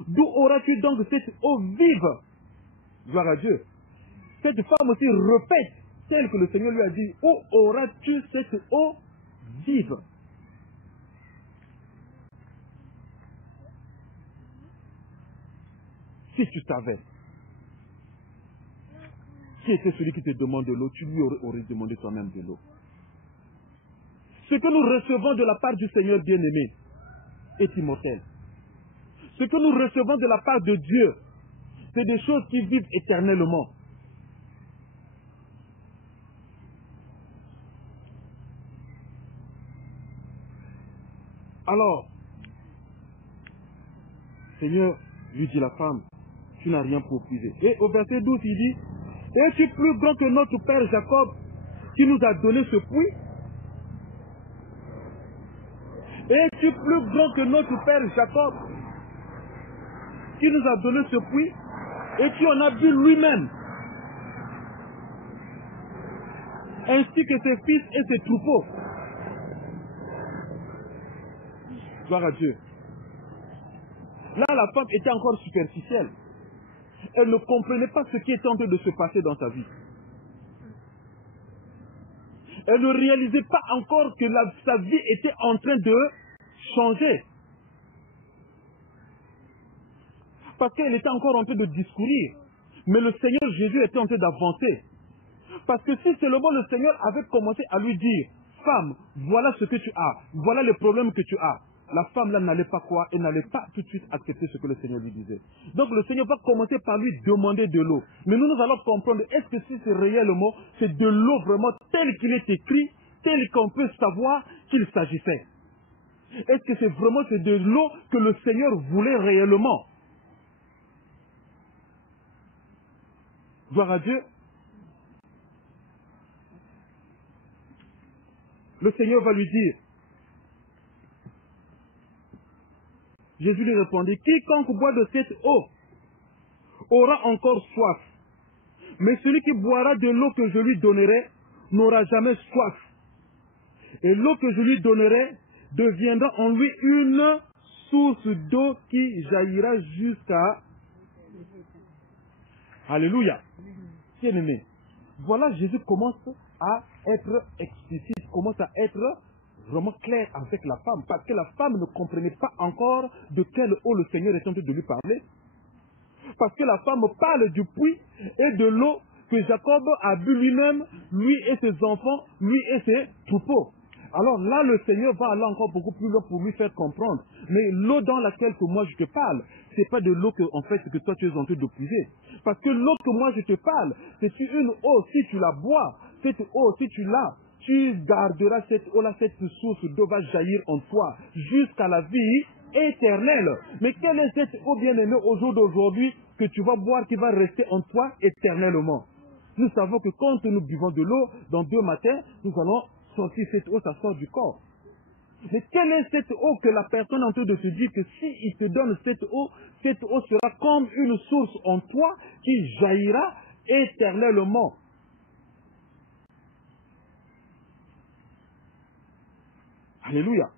D'où auras-tu donc cette eau vive? Gloire à Dieu. Cette femme aussi répète, tel que le Seigneur lui a dit, où auras-tu cette eau vive? Si tu savais qui était celui qui te demande de l'eau, tu lui aurais demandé toi-même de l'eau. Ce que nous recevons de la part du Seigneur bien-aimé est immortel. Ce que nous recevons de la part de Dieu, c'est des choses qui vivent éternellement. Alors, Seigneur, lui dit la femme, tu n'as rien pour puiser. Et au verset 12, il dit, es-tu plus grand que notre père Jacob qui nous a donné ce puits? Es-tu plus grand que notre père Jacob qui nous a donné ce puits et qui en a bu lui-même, ainsi que ses fils et ses troupeaux? Gloire à Dieu. Là, la femme était encore superficielle. Elle ne comprenait pas ce qui était en train de se passer dans sa vie. Elle ne réalisait pas encore que sa vie était en train de changer. Parce qu'elle était encore en train de discourir. Mais le Seigneur Jésus était en train d'avancer. Parce que si seulement le Seigneur avait commencé à lui dire, femme, voilà ce que tu as, voilà les problèmes que tu as, la femme là n'allait pas croire et n'allait pas tout de suite accepter ce que le Seigneur lui disait. Donc le Seigneur va commencer par lui demander de l'eau. Mais nous allons comprendre, est-ce que si c'est réellement, c'est de l'eau vraiment telle qu'il est écrit, telle qu'on peut savoir qu'il s'agissait? Est-ce que c'est vraiment de l'eau que le Seigneur voulait réellement? Gloire à Dieu. Le Seigneur va lui dire, Jésus lui répondit, quiconque boit de cette eau aura encore soif. Mais celui qui boira de l'eau que je lui donnerai n'aura jamais soif. Et l'eau que je lui donnerai deviendra en lui une source d'eau qui jaillira jusqu'à... Alléluia. Bien-aimé, voilà, Jésus commence à être explicite, commence à être vraiment clair avec la femme, parce que la femme ne comprenait pas encore de quelle eau le Seigneur est en train de lui parler. Parce que la femme parle du puits et de l'eau que Jacob a bu lui-même, lui et ses enfants, lui et ses troupeaux. Alors là, le Seigneur va aller encore beaucoup plus loin pour lui faire comprendre. Mais l'eau dans laquelle que moi je te parle, c'est pas de l'eau que, en fait, que toi tu es en train de puiser. Parce que l'eau que moi je te parle, c'est une eau, si tu la bois, cette eau, si tu l'as, tu garderas cette eau-là, cette source d'eau va jaillir en toi jusqu'à la vie éternelle. Mais quelle est cette eau bien-aimée au jour d'aujourd'hui que tu vas boire qui va rester en toi éternellement? Nous savons que quand nous buvons de l'eau, dans 2 matins, nous allons sortir cette eau, ça sort du corps. Mais quelle est cette eau que la personne est en train de se dire que s'il te donne cette eau sera comme une source en toi qui jaillira éternellement. Alléluia.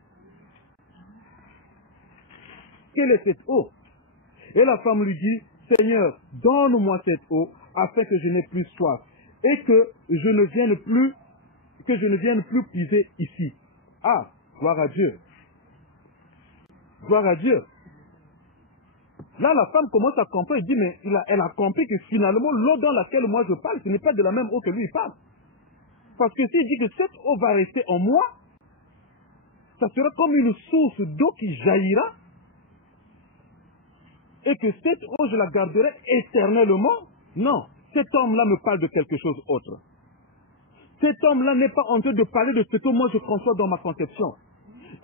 Quelle est cette eau? Et la femme lui dit, Seigneur, donne-moi cette eau afin que je n'ai plus soif et que je ne vienne plus puiser ici. Ah, gloire à Dieu. Gloire à Dieu. Là, la femme commence à comprendre. Elle dit, mais elle a compris que finalement, l'eau dans laquelle moi je parle, ce n'est pas de la même eau que lui il parle. Parce que s'il dit que cette eau va rester en moi, ça sera comme une source d'eau qui jaillira. Et que cette eau, je la garderai éternellement. Non, cet homme-là me parle de quelque chose d'autre. Cet homme-là n'est pas en train de parler de ce que moi je conçois dans ma conception.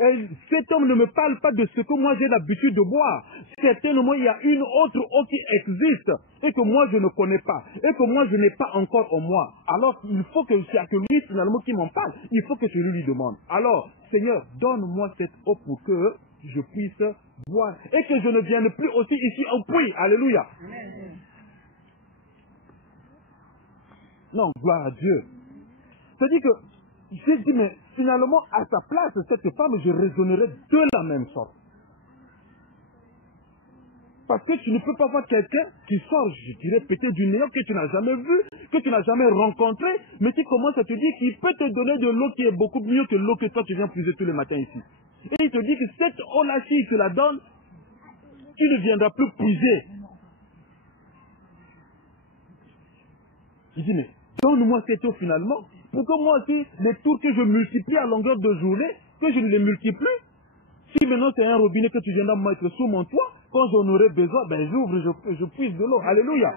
Et cet homme ne me parle pas de ce que moi j'ai l'habitude de boire. Certainement, il y a une autre eau qui existe et que moi je ne connais pas et que moi je n'ai pas encore en moi. Alors, il faut que c'est que lui finalement qui m'en parle. Il faut que je lui demande. Alors, Seigneur, donne-moi cette eau pour que je puisse boire et que je ne vienne plus aussi ici au puits. Alléluia. Amen. Non, gloire à Dieu. C'est-à-dire que j'ai dit, mais finalement, à sa place, cette femme, je raisonnerais de la même sorte. Parce que tu ne peux pas voir quelqu'un qui sort, je dirais, peut-être du néant que tu n'as jamais vu, que tu n'as jamais rencontré, mais qui commence à te dire qu'il peut te donner de l'eau qui est beaucoup mieux que l'eau que toi tu viens puiser tous les matins ici. Et il te dit que cette eau-là, s'il te la donne, tu ne viendras plus puiser. Il dit, mais donne-moi cette eau finalement, pour que moi aussi, les tours que je multiplie à longueur de journée, que je ne les multiplie. Si maintenant c'est un robinet que tu viendras mettre sous mon toit, quand j'en aurai besoin, ben j'ouvre, je puise de l'eau. Alléluia.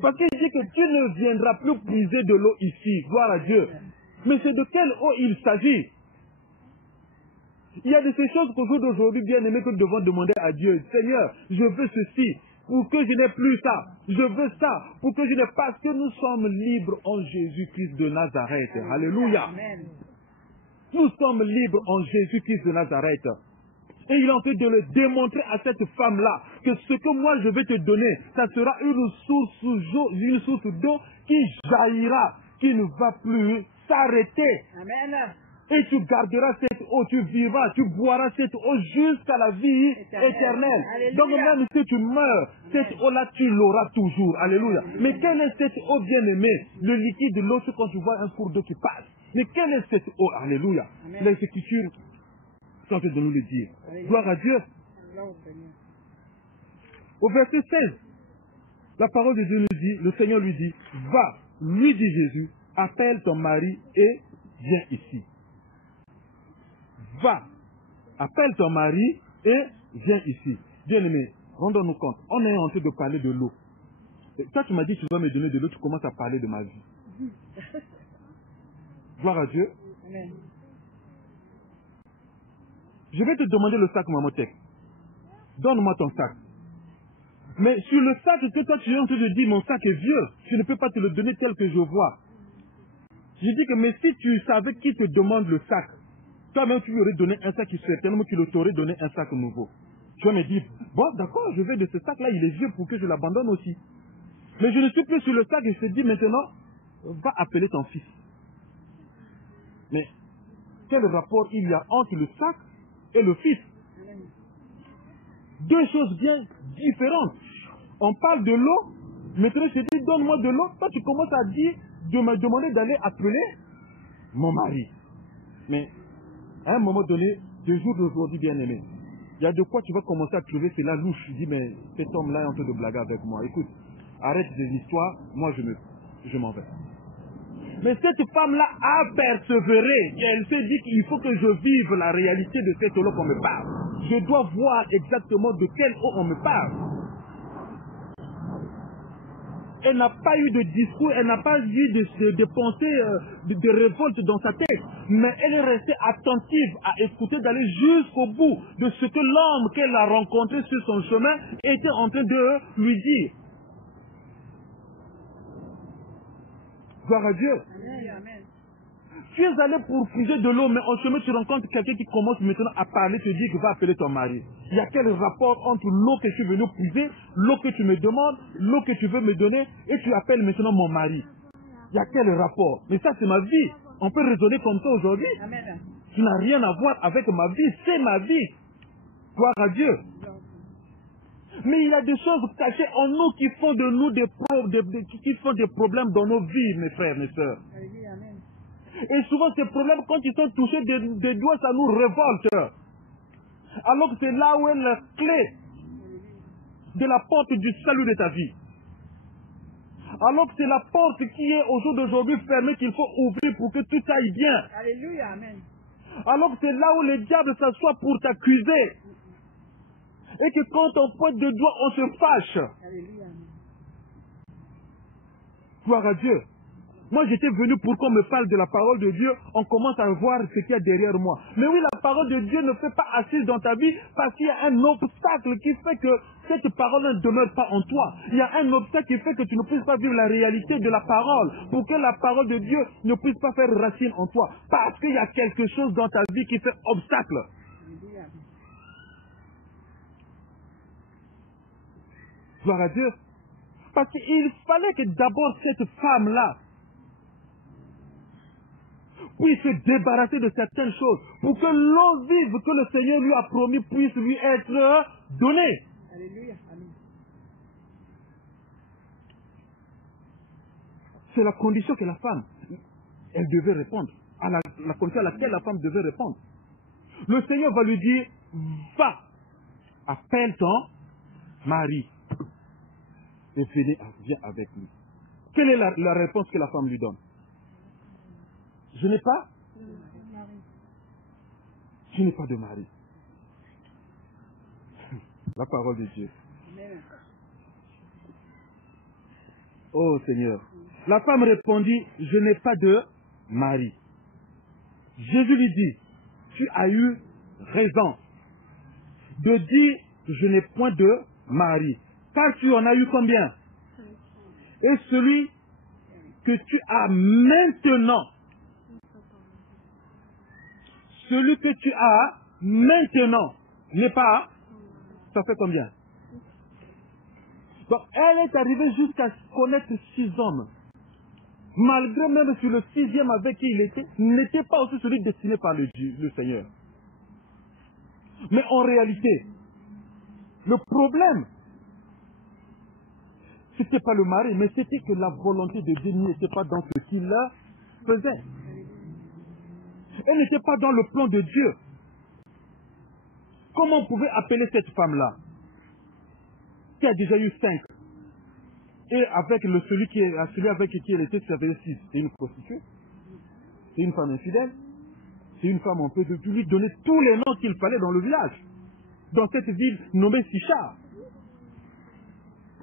Parce qu'il dit que tu ne viendras plus puiser de l'eau ici. Gloire à Dieu. Mais c'est de quelle eau il s'agit? Il y a de ces choses qu'au jour d'aujourd'hui, bien aimé, que nous devons demander à Dieu. Seigneur, je veux ceci. Pour que je n'ai plus ça. Je veux ça. Pour que je n'ai pas. Parce que nous sommes libres en Jésus-Christ de Nazareth. Alléluia. Amen. Nous sommes libres en Jésus-Christ de Nazareth. Et il est en train de le démontrer à cette femme-là que ce que moi je vais te donner, ça sera une source d'eau qui jaillira, qui ne va plus s'arrêter. Amen. Et tu garderas cette eau, tu vivras, tu boiras cette eau jusqu'à la vie éternelle. Alléluia. Donc même si tu meurs, cette eau-là, tu l'auras toujours. Alléluia. Mais quelle est cette eau bien-aimée? Le liquide de l'eau, c'est quand tu vois un cours d'eau qui passe. Mais quelle est cette eau? Alléluia. Les Écritures sont en train de nous le dire. Gloire à Dieu. Au verset 16, la parole de Dieu nous dit, le Seigneur lui dit, va, lui dit Jésus, appelle ton mari et viens ici. Va, appelle ton mari et viens ici. Bien-aimé, rendons-nous compte, on est en train de parler de l'eau. Toi, tu m'as dit que tu dois me donner de l'eau, tu commences à parler de ma vie. Gloire à Dieu. Amen. Je vais te demander le sac, Mamotek. Donne-moi ton sac. Mais sur le sac que toi tu es en train de dire, mon sac est vieux, je ne peux pas te le donner tel que je vois. Je dis que, mais si tu savais qui te demande le sac, toi-même tu lui aurais donné un sac qui certainement tu t'aurais donné un sac nouveau. Tu vas me dire, bon d'accord, je vais de ce sac-là, il est vieux pour que je l'abandonne aussi. Mais je ne suis plus sur le sac et je te dis maintenant, va appeler ton fils. Mais quel rapport il y a entre le sac et le fils? Deux choses bien différentes. On parle de l'eau, maintenant je te dis donne-moi de l'eau, toi tu commences à dire, de me demander d'aller appeler mon mari. Mais à un moment donné, deux jours d'aujourd'hui bien aimé, il y a de quoi tu vas commencer à trouver cela louche. Je dis mais cet homme-là est en train de blaguer avec moi. Écoute, arrête des histoires, moi je m'en vais. Mais cette femme-là a persévéré. Et elle s'est dit qu'il faut que je vive la réalité de cette eau qu'on me parle. Je dois voir exactement de quelle eau on me parle. Elle n'a pas eu de discours, elle n'a pas eu de pensée, de révolte dans sa tête. Mais elle est restée attentive à écouter, d'aller jusqu'au bout de ce que l'homme qu'elle a rencontré sur son chemin était en train de lui dire. Gloire à Dieu. Amen. Tu es allé pour puiser de l'eau, mais en chemin, tu rencontres quelqu'un qui commence maintenant à parler, te dit que va appeler ton mari. Il y a quel rapport entre l'eau que je suis venu puiser, l'eau que tu me demandes, l'eau que tu veux me donner, et tu appelles maintenant mon mari? Il y a quel rapport? Mais ça, c'est ma vie. On peut raisonner comme ça aujourd'hui. Amen. Tu n'as rien à voir avec ma vie, c'est ma vie. Gloire à Dieu. Mais il y a des choses cachées en nous qui font de nous qui font des problèmes dans nos vies, mes frères, mes sœurs. Alléluia. Amen. Et souvent, ces problèmes, quand ils sont touchés des doigts, ça nous révolte. Alors que c'est là où est la clé de la porte du salut de ta vie. Alors que c'est la porte qui est au jour d'aujourd'hui fermée qu'il faut ouvrir pour que tout aille bien. Alléluia. Amen. Alors que c'est là où le diable s'assoit pour t'accuser. Et que quand on pointe de doigts, on se fâche. Alléluia. Amen. Gloire à Dieu. Moi, j'étais venu pour qu'on me parle de la parole de Dieu. On commence à voir ce qu'il y a derrière moi. Mais oui, la parole de Dieu ne fait pas assise dans ta vie parce qu'il y a un obstacle qui fait que cette parole ne demeure pas en toi. Il y a un obstacle qui fait que tu ne puisses pas vivre la réalité de la parole. Pour que la parole de Dieu ne puisse pas faire racine en toi. Parce qu'il y a quelque chose dans ta vie qui fait obstacle. Alléluia. Gloire à Dieu. Parce qu'il fallait que d'abord cette femme-là puisse se débarrasser de certaines choses pour que l'eau vive que le Seigneur lui a promis puisse lui être donnée. Alléluia. Amen. C'est la condition que la femme, elle devait répondre, à la condition à laquelle la femme devait répondre. Le Seigneur va lui dire, va, appelle ton mari et viens avec lui. Quelle est la réponse que la femme lui donne? Je n'ai pas de mari. La parole de Dieu. Amen. Oh Seigneur. La femme répondit, je n'ai pas de mari. Jésus lui dit, tu as eu raison de dire, je n'ai point de mari. Car tu en as eu combien? Et celui que tu as maintenant, celui que tu as maintenant n'est pas, ça fait combien? Donc elle est arrivée jusqu'à connaître 6 hommes. Malgré même sur le 6e avec qui il était, n'était pas aussi celui destiné par le Seigneur. Mais en réalité, le problème, c'était pas le mari, mais c'était que la volonté de Dieu n'était pas dans ce qu'il faisait. Elle n'était pas dans le plan de Dieu. Comment on pouvait appeler cette femme-là, qui a déjà eu 5, et avec celui avec qui elle était, ça avait 6. C'est une prostituée, c'est une femme infidèle, c'est une femme, on peut lui donner tous les noms qu'il fallait dans le village, dans cette ville nommée Sichar.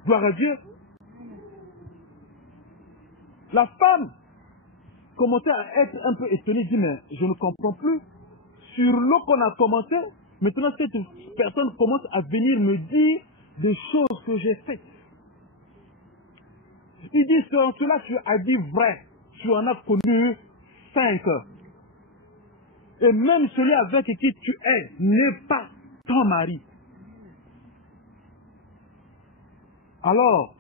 Gloire à Dieu. La femme commençait à être un peu étonnée, dit, mais je ne comprends plus. Sur l'eau qu'on a commencé, maintenant cette personne commence à venir me dire des choses que j'ai faites. Il dit, selon cela, tu as dit vrai. Tu en as connu 5. Et même celui avec qui tu es n'est pas ton mari. Alors,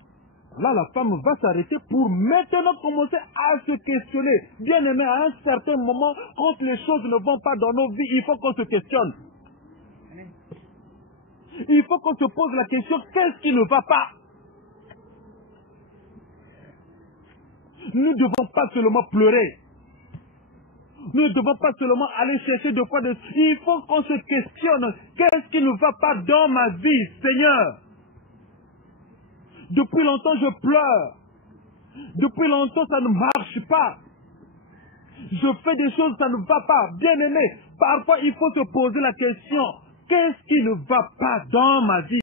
là, la femme va s'arrêter pour maintenant commencer à se questionner. Bien aimé, à un certain moment, quand les choses ne vont pas dans nos vies, il faut qu'on se questionne. Il faut qu'on se pose la question, qu'est-ce qui ne va pas? Nous ne devons pas seulement pleurer. Nous ne devons pas seulement aller chercher de quoi de... Il faut qu'on se questionne, qu'est-ce qui ne va pas dans ma vie, Seigneur? Depuis longtemps, je pleure. Depuis longtemps, ça ne marche pas. Je fais des choses, ça ne va pas. Bien aimé, parfois, il faut se poser la question, qu'est-ce qui ne va pas dans ma vie?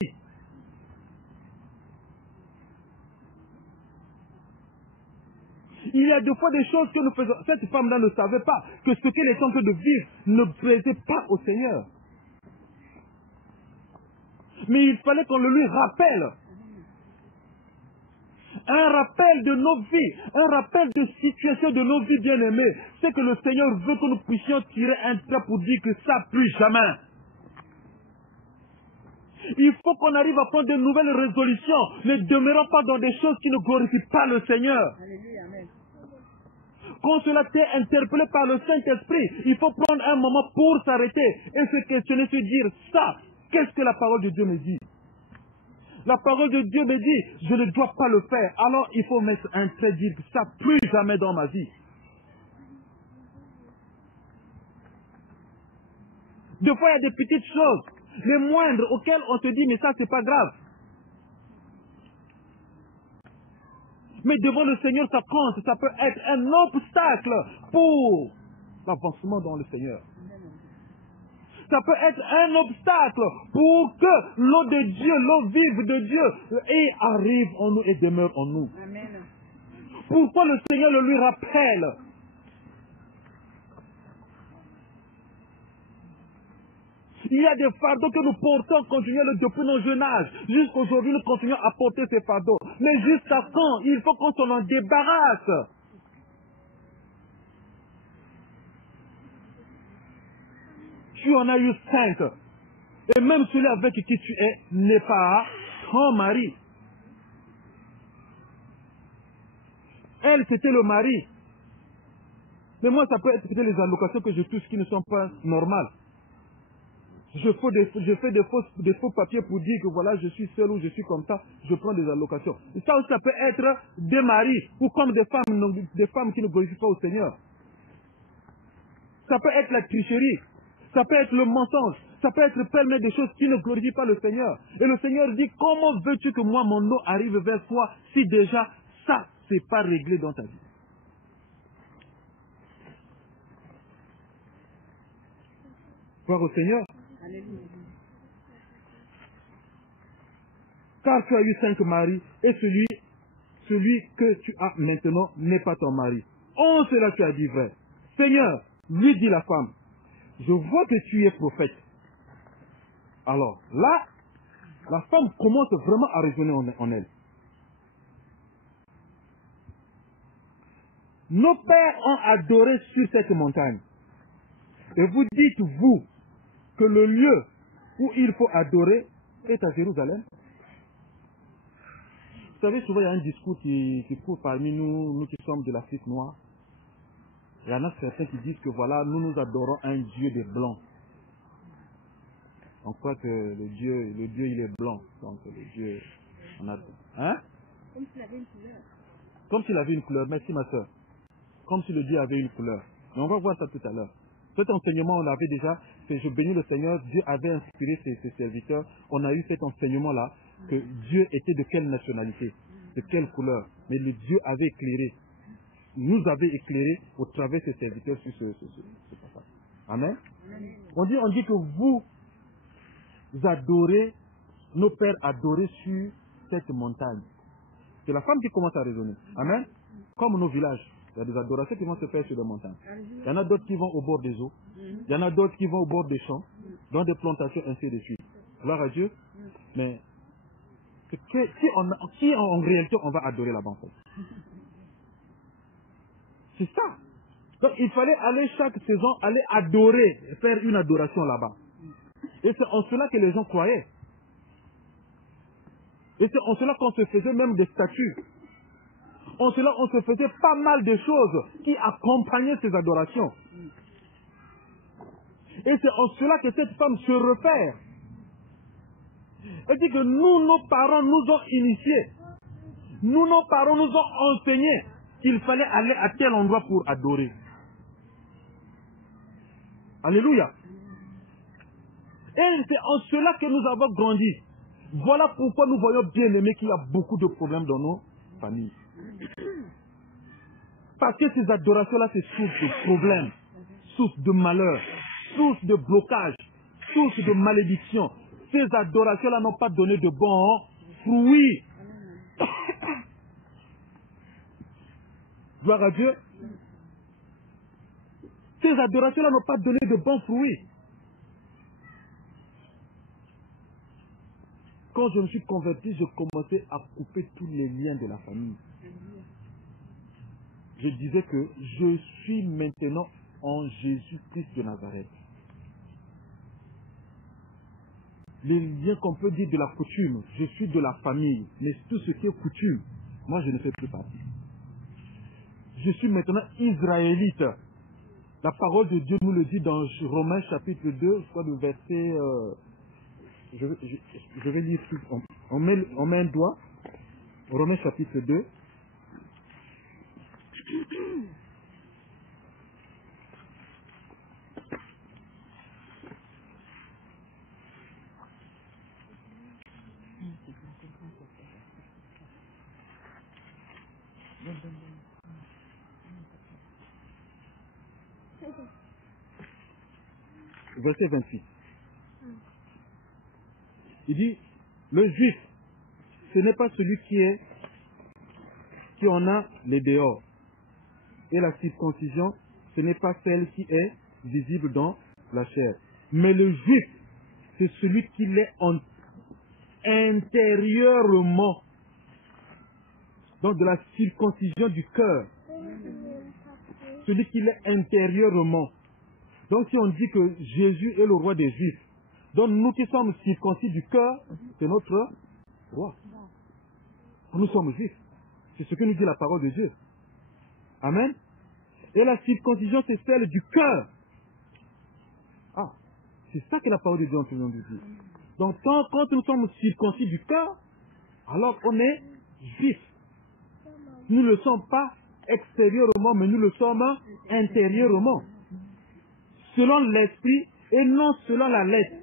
Il y a des fois des choses que nous faisons. Cette femme-là ne savait pas que ce qu'elle est en train de vivre ne plaisait pas au Seigneur. Mais il fallait qu'on le lui rappelle. Un rappel de nos vies, un rappel de situation de nos vies bien-aimées. C'est que le Seigneur veut que nous puissions tirer un trait pour dire que ça, plus jamais. Il faut qu'on arrive à prendre de nouvelles résolutions. Ne demeurons pas dans des choses qui ne glorifient pas le Seigneur. Alléluia, amen. Quand cela t'est interpellé par le Saint-Esprit, il faut prendre un moment pour s'arrêter et se questionner, se dire ça, qu'est-ce que la parole de Dieu me dit? La parole de Dieu me dit, je ne dois pas le faire. Alors il faut mettre un trait, dire ça, plus jamais dans ma vie. Des fois, il y a des petites choses, les moindres, auxquelles on se dit, mais ça, c'est pas grave. Mais devant le Seigneur, ça compte, ça peut être un obstacle pour l'avancement dans le Seigneur. Ça peut être un obstacle pour que l'eau de Dieu, l'eau vive de Dieu, et arrive en nous et demeure en nous. Amen. Pourquoi le Seigneur le lui rappelle? Il y a des fardeaux que nous portons continuellement depuis nos jeunes âges. Jusqu'aujourd'hui, nous continuons à porter ces fardeaux. Mais jusqu'à quand? Il faut qu'on s'en débarrasse. Tu en as eu 5. Et même celui avec qui tu es n'est pas ton mari. Elle, c'était le mari. Mais moi, ça peut être peut-être les allocations que je touche qui ne sont pas normales. Je fais des faux papiers pour dire que voilà, je suis seul ou je suis comme ça, je prends des allocations. Et ça peut être des maris ou comme des femmes qui ne glorifient pas au Seigneur. Ça peut être la tricherie, ça peut être le mensonge, ça peut être plein de choses qui ne glorifient pas le Seigneur. Et le Seigneur dit, comment veux-tu que moi, mon eau arrive vers toi si déjà ça, c'est pas réglé dans ta vie? Gloire au Seigneur. Alléluia. Car tu as eu 5 maris et celui que tu as maintenant n'est pas ton mari. En cela tu as dit vrai. Seigneur, lui dit la femme, je vois que tu es prophète. Alors là, la femme commence vraiment à raisonner en elle. Nos pères ont adoré sur cette montagne. Et vous dites, vous, que le lieu où il faut adorer est à Jérusalem. Vous savez, souvent il y a un discours qui court parmi nous qui sommes de l'Afrique noire. Il y en a certains qui disent que voilà, nous adorons un Dieu des Blancs. On croit que le Dieu il est blanc. Donc le Dieu, on a... Hein? Comme s'il avait une couleur. Comme s'il avait une couleur. Merci ma soeur. Comme si le Dieu avait une couleur. Mais on va voir ça tout à l'heure. Cet enseignement, on l'avait déjà, je bénis le Seigneur, Dieu avait inspiré ses serviteurs. On a eu cet enseignement-là, que Dieu était de quelle nationalité, de quelle couleur. Mais le Dieu avait éclairé, nous avait éclairé au travers de ses serviteurs sur ce passage. Amen. On dit que vous adorez, nos pères adoraient sur cette montagne. C'est la femme qui commence à raisonner. Amen. Comme nos villages. Il y a des adorations qui vont se faire sur des montagnes. Il y en a d'autres qui vont au bord des eaux. Il y en a d'autres qui vont au bord des champs, dans des plantations, ainsi de suite. Gloire à Dieu. Mais qui en réalité on va adorer là-bas en fait? C'est ça. Donc il fallait aller chaque saison, aller adorer, faire une adoration là-bas. Et c'est en cela que les gens croyaient. Et c'est en cela qu'on se faisait même des statues. En cela, on se faisait pas mal de choses qui accompagnaient ces adorations. Et c'est en cela que cette femme se repère. Elle dit que nous, nos parents nous ont initiés. Nous, nos parents nous ont enseigné qu'il fallait aller à tel endroit pour adorer. Alléluia. Et c'est en cela que nous avons grandi. Voilà pourquoi nous voyons bien aimé qu'il y a beaucoup de problèmes dans nos familles. Parce que ces adorations-là, c'est source de problèmes, source de malheur, source de blocage, source de malédiction. Ces adorations-là n'ont pas donné de bons fruits. Gloire à Dieu. Ces adorations-là n'ont pas donné de bons fruits. quand je me suis converti, je commençais à couper tous les liens de la famille. Je disais que je suis maintenant en Jésus-Christ de Nazareth. Les liens qu'on peut dire de la coutume, je suis de la famille, mais tout ce qui est coutume, moi je ne fais plus partie. Je suis maintenant israélite. La parole de Dieu nous le dit dans Romains chapitre 2, je crois le verset... je vais lire tout. On met un doigt. Romains chapitre 2. Verset 28. Il dit, le juif, ce n'est pas celui qui en a les dehors. Et la circoncision, ce n'est pas celle qui est visible dans la chair. Mais le juif, c'est celui qui l'est intérieurement. Donc de la circoncision du cœur. Celui qui l'est intérieurement. Donc si on dit que Jésus est le roi des Juifs, donc nous qui sommes circoncis du cœur, c'est notre roi. Nous sommes juifs. C'est ce que nous dit la parole de Dieu. Amen. Et la circoncision, c'est celle du cœur. Ah, c'est ça que la parole de Dieu est en train de dire. Donc quand nous sommes circoncis du cœur, alors on est juifs. Nous ne le sommes pas extérieurement, mais nous le sommes intérieurement. Selon l'esprit et non selon la lettre.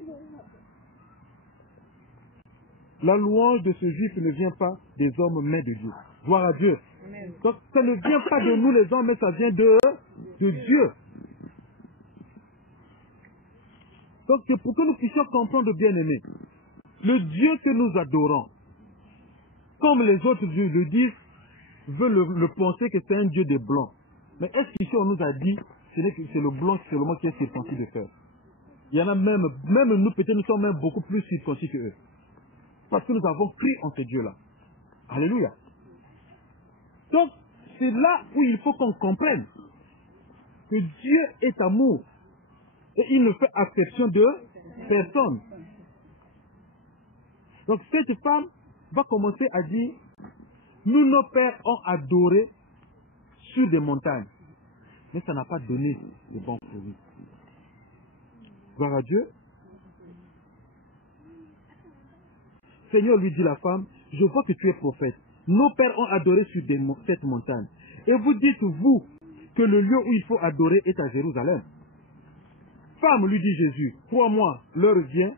La louange de ce juif ne vient pas des hommes, mais de Dieu. Gloire à Dieu. Donc ça ne vient pas de nous les hommes, mais ça vient de Dieu. Donc c'est pour que nous puissions comprendre, bien-aimés, le Dieu que nous adorons, comme les autres dieux le disent, veulent le penser que c'est un Dieu des blancs. Mais est-ce qu'ici on nous a dit c'est le blanc seulement qui est circoncis de cœur? Il y en a même nous peut-être nous sommes même beaucoup plus circoncis que eux. Parce que nous avons cru en ce Dieu-là. Alléluia. Donc, c'est là où il faut qu'on comprenne que Dieu est amour. Et il ne fait exception de personne. Donc, cette femme va commencer à dire, nous, nos pères ont adoré sur des montagnes. Mais ça n'a pas donné de bons fruits. Gloire à Dieu. Seigneur lui dit la femme, je vois que tu es prophète. Nos pères ont adoré sur cette montagne. Et vous dites, vous, que le lieu où il faut adorer est à Jérusalem. Femme, lui dit Jésus, crois-moi, l'heure vient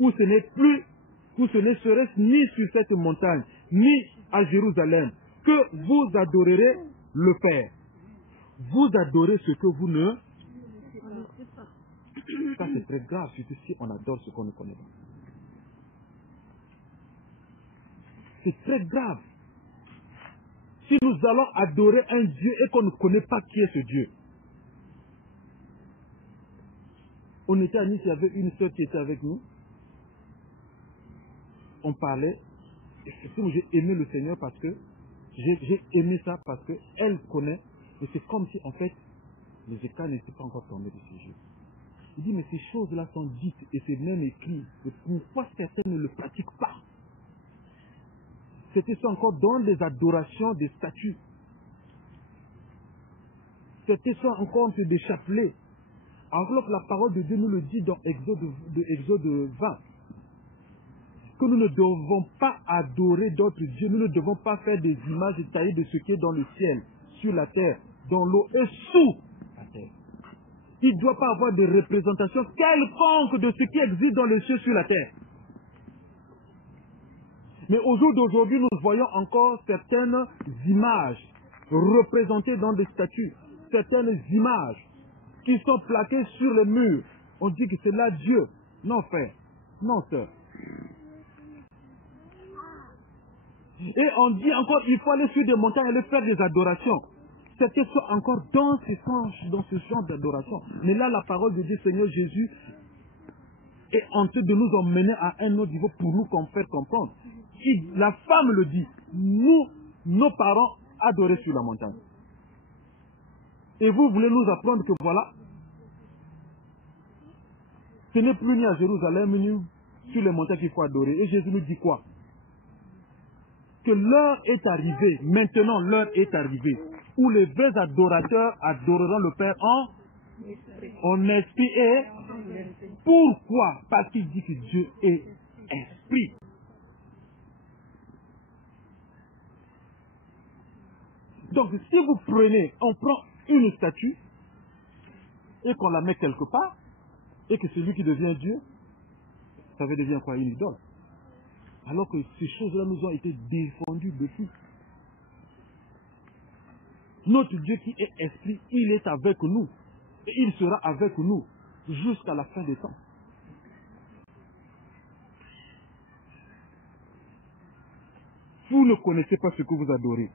où ce ne serait ni sur cette montagne, ni à Jérusalem, que vous adorerez le Père. Vous adorez ce que vous ne... Ça c'est très grave, surtout si on adore ce qu'on ne connaît pas. C'est très grave. Si nous allons adorer un Dieu et qu'on ne connaît pas qui est ce Dieu. On était à Nice, il y avait une sœur qui était avec nous. On parlait. Et j'ai aimé le Seigneur parce que j'ai aimé ça parce qu'elle connaît. Et c'est comme si en fait les écarts n'étaient pas encore tombés de ces yeux. Il dit mais ces choses-là sont dites et c'est même écrit. Et pourquoi certains ne le pratiquent pas? C'était ça encore dans les adorations des statues. C'était ça encore des chapelets. Alors que la parole de Dieu nous le dit dans Exode 20. Que nous ne devons pas adorer d'autres dieux. Nous ne devons pas faire des images taillées de ce qui est dans le ciel, sur la terre, dans l'eau et sous la terre. Il ne doit pas avoir de représentation quelconque de ce qui existe dans les cieux sur la terre. Mais au jour d'aujourd'hui, nous voyons encore certaines images représentées dans des statues, certaines images qui sont plaquées sur les murs. On dit que c'est là Dieu. Non, frère. Non, sœur. Et on dit encore, il faut aller sur des montagnes et aller faire des adorations. C'était ça encore dans ce genre d'adoration. Mais là, la parole de Dieu, Seigneur Jésus, est en train de nous emmener à un autre niveau pour nous faire comprendre. La femme le dit, nous, nos parents adoraient sur la montagne. Et vous voulez nous apprendre que voilà, ce n'est plus ni à Jérusalem, ni sur les montagnes qu'il faut adorer. Et Jésus nous dit quoi? Que l'heure est arrivée, maintenant l'heure est arrivée, où les vrais adorateurs adoreront le Père en esprit et... Pourquoi? Parce qu'il dit que Dieu est esprit. Donc si vous prenez, on prend une statue et qu'on la met quelque part, et que celui qui devient Dieu, ça veut devenir quoi? Une idole. Alors que ces choses-là nous ont été défendues depuis. Notre Dieu qui est esprit, il est avec nous. Et il sera avec nous jusqu'à la fin des temps. Vous ne connaissez pas ce que vous adorez.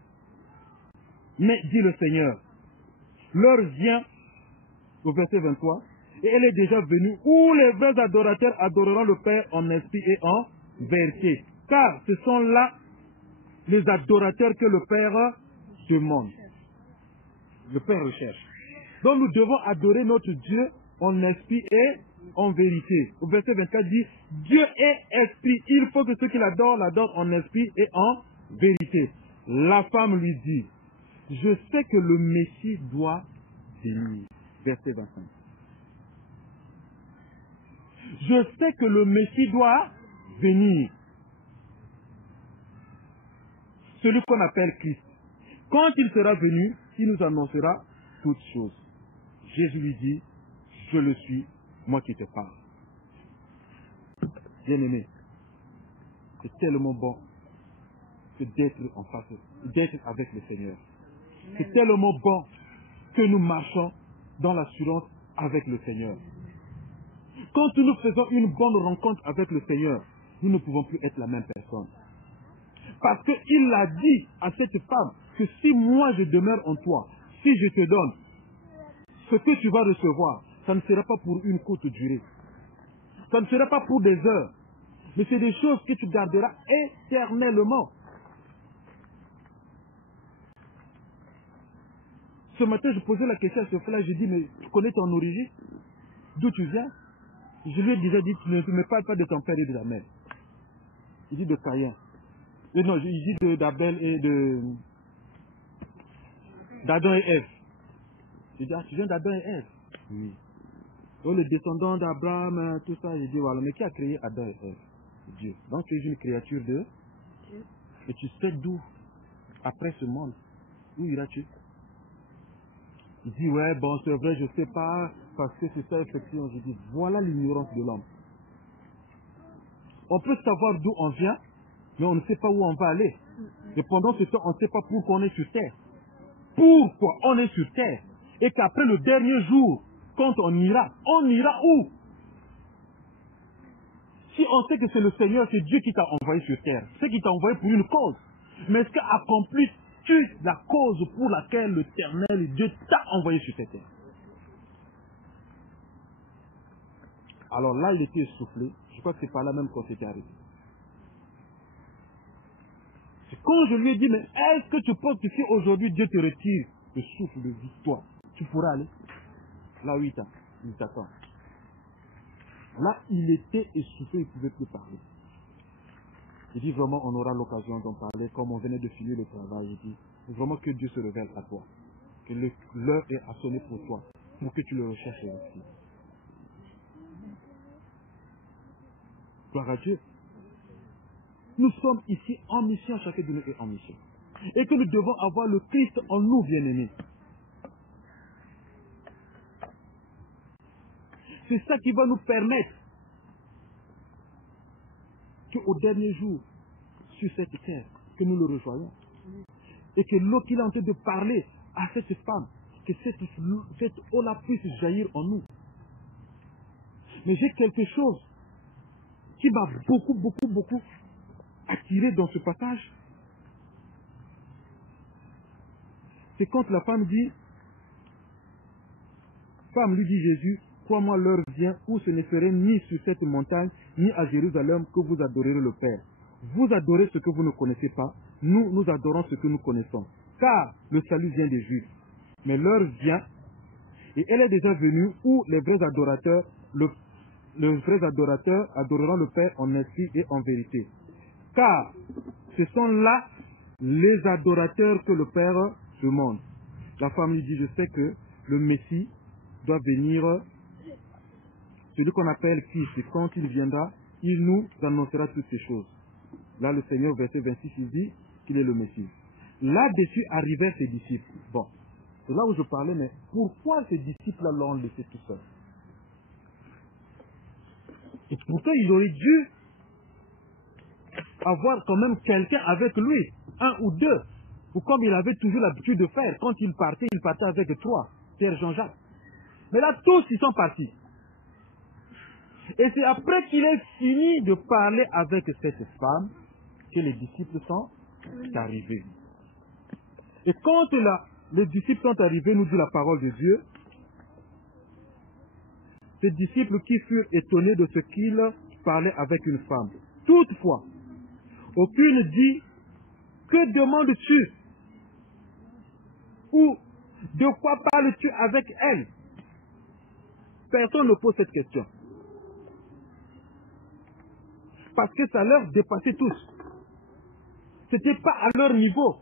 Mais, dit le Seigneur, l'heure vient, au verset 23, et elle est déjà venue, où les vrais adorateurs adoreront le Père en esprit et en vérité. Car ce sont là les adorateurs que le Père demande. Le Père recherche. Donc nous devons adorer notre Dieu en esprit et en vérité. Au verset 24 dit, Dieu est esprit. Il faut que ceux qui l'adorent en esprit et en vérité. La femme lui dit, je sais que le Messie doit venir. Verset 25. Je sais que le Messie doit venir. Celui qu'on appelle Christ. Quand il sera venu, il nous annoncera toutes choses. Jésus lui dit, je le suis, moi qui te parle. Bien-aimé, c'est tellement bon que d'être en face, d'être avec le Seigneur. C'est tellement bon que nous marchons dans l'assurance avec le Seigneur. Quand nous faisons une bonne rencontre avec le Seigneur, nous ne pouvons plus être la même personne. Parce qu'il a dit à cette femme que si moi je demeure en toi, si je te donne ce que tu vas recevoir, ça ne sera pas pour une courte durée. Ça ne sera pas pour des heures. Mais c'est des choses que tu garderas éternellement. Ce matin, je posais la question à ce frère, je dis, mais tu connais ton origine? D'où tu viens? Je lui ai déjà dit, tu ne me parles pas de ton père et de ta mère. Il dit de Caïn. Non, il dit d'Abel et d'Adam et Ève. Je dis, ah, tu viens d'Adam et Ève? Oui. Oh, le descendant d'Abraham, tout ça. Je dis, voilà, mais qui a créé Adam et Ève? Dieu. Donc tu es une créature de Dieu. Et tu sais d'où, après ce monde, où iras-tu? Il dit, ouais, bon, c'est vrai, je ne sais pas, parce que c'est ça, effectivement. Je dis, voilà l'ignorance de l'homme. On peut savoir d'où on vient, mais on ne sait pas où on va aller. Et pendant ce temps, on ne sait pas pourquoi on est sur terre. Pourquoi on est sur terre? Et qu'après le dernier jour, quand on ira où? Si on sait que c'est le Seigneur, c'est Dieu qui t'a envoyé sur terre, c'est qui t'a envoyé pour une cause. Mais est-ce qu'accomplis-tu la cause pour laquelle l'Éternel Dieu t'a envoyé sur cette terre? Alors là, il était essoufflé. Je crois que c'est par là même qu'on s'était arrêté. C'est quand je lui ai dit, mais est-ce que tu penses que si aujourd'hui Dieu te retire le souffle de vie, toi, tu pourras aller? Là où il t'attend. Là, il était essoufflé, il ne pouvait plus parler. Il dit vraiment, on aura l'occasion d'en parler, comme on venait de finir le travail. Il dit, vraiment que Dieu se révèle à toi. Que l'heure est à sonner pour toi, pour que tu le recherches aussi. Gloire à Dieu. Nous sommes ici en mission, chacun de nous est en mission. Et que nous devons avoir le Christ en nous, bien-aimés. C'est ça qui va nous permettre qu'au dernier jour, sur cette terre, que nous le rejoignons. Et que l'eau qu'il est en train de parler à cette femme, que cette eau-là puisse jaillir en nous. Mais j'ai quelque chose qui m'a beaucoup attiré dans ce passage. C'est quand la femme dit, femme lui dit Jésus, crois-moi, l'heure vient où ce ne serait ni sur cette montagne, ni à Jérusalem que vous adorerez le Père. Vous adorez ce que vous ne connaissez pas, nous adorons ce que nous connaissons. Car le salut vient des Juifs. Mais l'heure vient, et elle est déjà venue, où les vrais adorateurs, les vrais adorateurs adoreront le Père en esprit et en vérité. Car ce sont là les adorateurs que le Père demande. La femme lui dit, je sais que le Messie doit venir, celui qu'on appelle Christ, et quand il viendra, il nous annoncera toutes ces choses. Là, le Seigneur, verset 26, il dit qu'il est le Messie. Là-dessus arrivaient ses disciples. Bon, c'est là où je parlais, mais pourquoi ces disciples-là l'ont laissé tout seul? Et pourtant, il aurait dû avoir quand même quelqu'un avec lui, un ou deux, ou comme il avait toujours l'habitude de faire. Quand il partait avec trois, Pierre, Jean-Jacques. Mais là, tous, ils sont partis. Et c'est après qu'il ait fini de parler avec cette femme que les disciples sont arrivés. Et quand les disciples sont arrivés, nous dit la parole de Dieu, ces disciples qui furent étonnés de ce qu'il parlait avec une femme. Toutefois, aucune dit, que demandes-tu? Ou de quoi parles-tu avec elle? Personne ne pose cette question. Parce que ça leur dépassait tous. Ce n'était pas à leur niveau.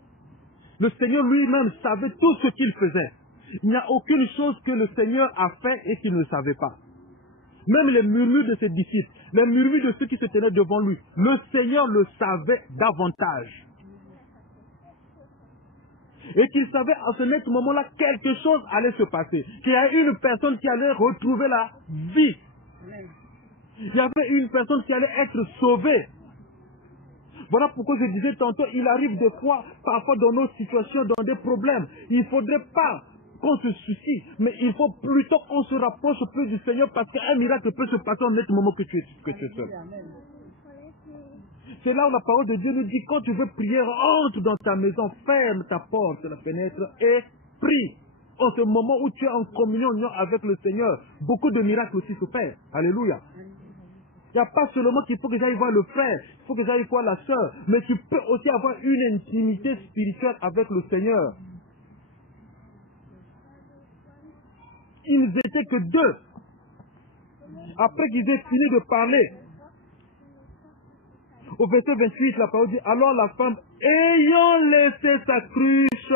Le Seigneur lui-même savait tout ce qu'il faisait. Il n'y a aucune chose que le Seigneur a fait et qu'il ne savait pas. Même les murmures de ses disciples, les murmures de ceux qui se tenaient devant lui, le Seigneur le savait davantage. Et qu'il savait à ce moment-là quelque chose allait se passer. Qu'il y a une personne qui allait retrouver la vie. Il y avait une personne qui allait être sauvée. Voilà pourquoi je disais tantôt, il arrive des fois, parfois dans nos situations, dans des problèmes. Il ne faudrait pas qu'on se soucie, mais il faut plutôt qu'on se rapproche plus du Seigneur parce qu'un miracle peut se passer en net moment que tu es seul. C'est là où la parole de Dieu nous dit, quand tu veux prier, entre dans ta maison, ferme ta porte, la fenêtre et prie. En ce moment où tu es en communion avec le Seigneur, beaucoup de miracles aussi se font. Alléluia. Il n'y a pas seulement qu'il faut que j'aille voir le frère, il faut que j'aille voir la sœur, mais tu peux aussi avoir une intimité spirituelle avec le Seigneur. Ils n'étaient que deux. Après qu'ils aient fini de parler, au verset 28, la parole dit, alors la femme, ayant laissé sa cruche,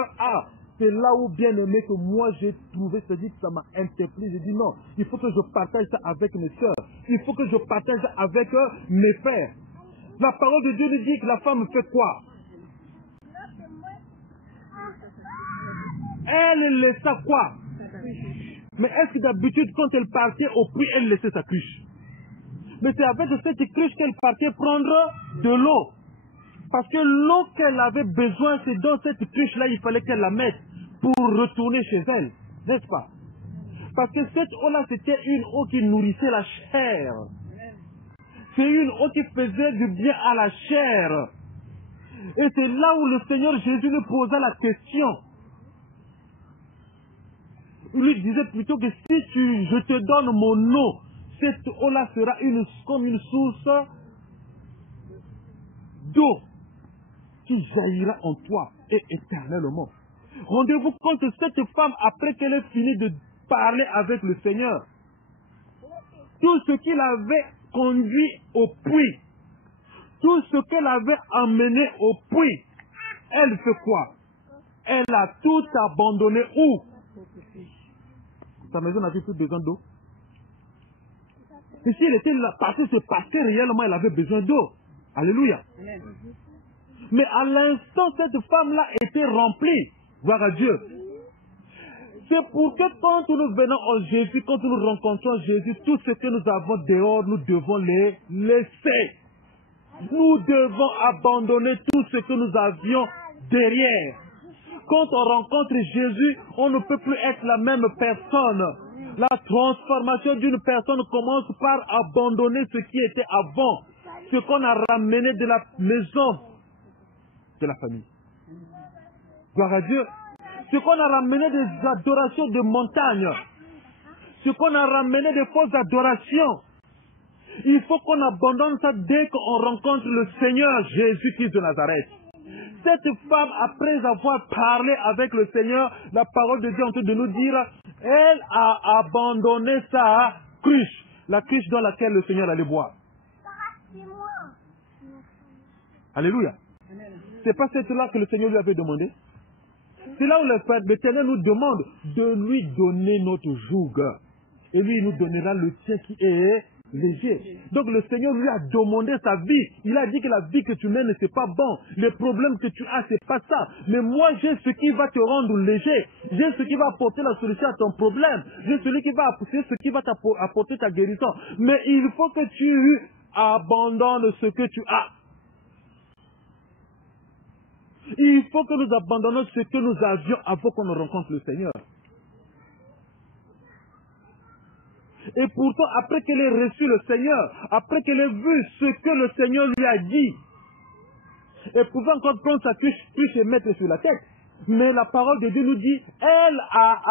c'est là où, bien aimé, que moi j'ai trouvé, c'est-à-dire que ça m'a interpellé. J'ai dit non, il faut que je partage ça avec mes soeurs. Il faut que je partage ça avec mes frères. La parole de Dieu nous dit que la femme fait quoi? Elle laissa quoi? Mais est-ce que d'habitude, quand elle partait au puits, elle laissait sa cruche? Mais c'est avec cette cruche qu'elle partait prendre de l'eau. Parce que l'eau qu'elle avait besoin, c'est dans cette cruche-là, il fallait qu'elle la mette pour retourner chez elle. N'est-ce pas? Parce que cette eau-là, c'était une eau qui nourrissait la chair. C'est une eau qui faisait du bien à la chair. Et c'est là où le Seigneur Jésus nous posa la question. Il lui disait plutôt que si je te donne mon eau, cette eau-là sera comme une source d'eau qui jaillira en toi et éternellement. Rendez-vous compte que cette femme, après qu'elle ait fini de parler avec le Seigneur, tout ce qu'il avait conduit au puits, tout ce qu'elle avait emmené au puits, elle fait quoi? Elle a tout abandonné où? Sa maison n'avait plus besoin d'eau. Et si elle était là, parce que c'est parce que réellement elle avait besoin d'eau. Alléluia. Mais à l'instant, cette femme-là était remplie. Gloire à Dieu. C'est pour que quand nous venons en Jésus, quand nous rencontrons Jésus, tout ce que nous avons dehors, nous devons les laisser. Nous devons abandonner tout ce que nous avions derrière. Quand on rencontre Jésus, on ne peut plus être la même personne. La transformation d'une personne commence par abandonner ce qui était avant, ce qu'on a ramené de la maison de la famille. Gloire à Dieu. Ce qu'on a ramené des adorations de montagne, ce qu'on a ramené des fausses adorations. Il faut qu'on abandonne ça dès qu'on rencontre le Seigneur Jésus-Christ de Nazareth. Cette femme, après avoir parlé avec le Seigneur, la parole de Dieu est en train de nous dire, elle a abandonné sa cruche, la cruche dans laquelle le Seigneur allait boire. Alléluia. C'est pas cette-là que le Seigneur lui avait demandé. C'est là où l'Éternel nous demande de lui donner notre joug. Et lui, il nous donnera le tien qui est léger. Donc le Seigneur lui a demandé sa vie. Il a dit que la vie que tu mènes, c'est pas bon. Les problèmes que tu as, c'est pas ça. Mais moi, j'ai ce qui va te rendre léger. J'ai ce qui va apporter la solution à ton problème. J'ai ce qui va t'apporter ta guérison. Mais il faut que tu abandonnes ce que tu as. Il faut que nous abandonnions ce que nous avions avant qu'on ne rencontre le Seigneur. Et pourtant, après qu'elle ait reçu le Seigneur, après qu'elle ait vu ce que le Seigneur lui a dit, elle pouvait encore prendre sa cruche et mettre sur la tête. Mais la parole de Dieu nous dit, elle a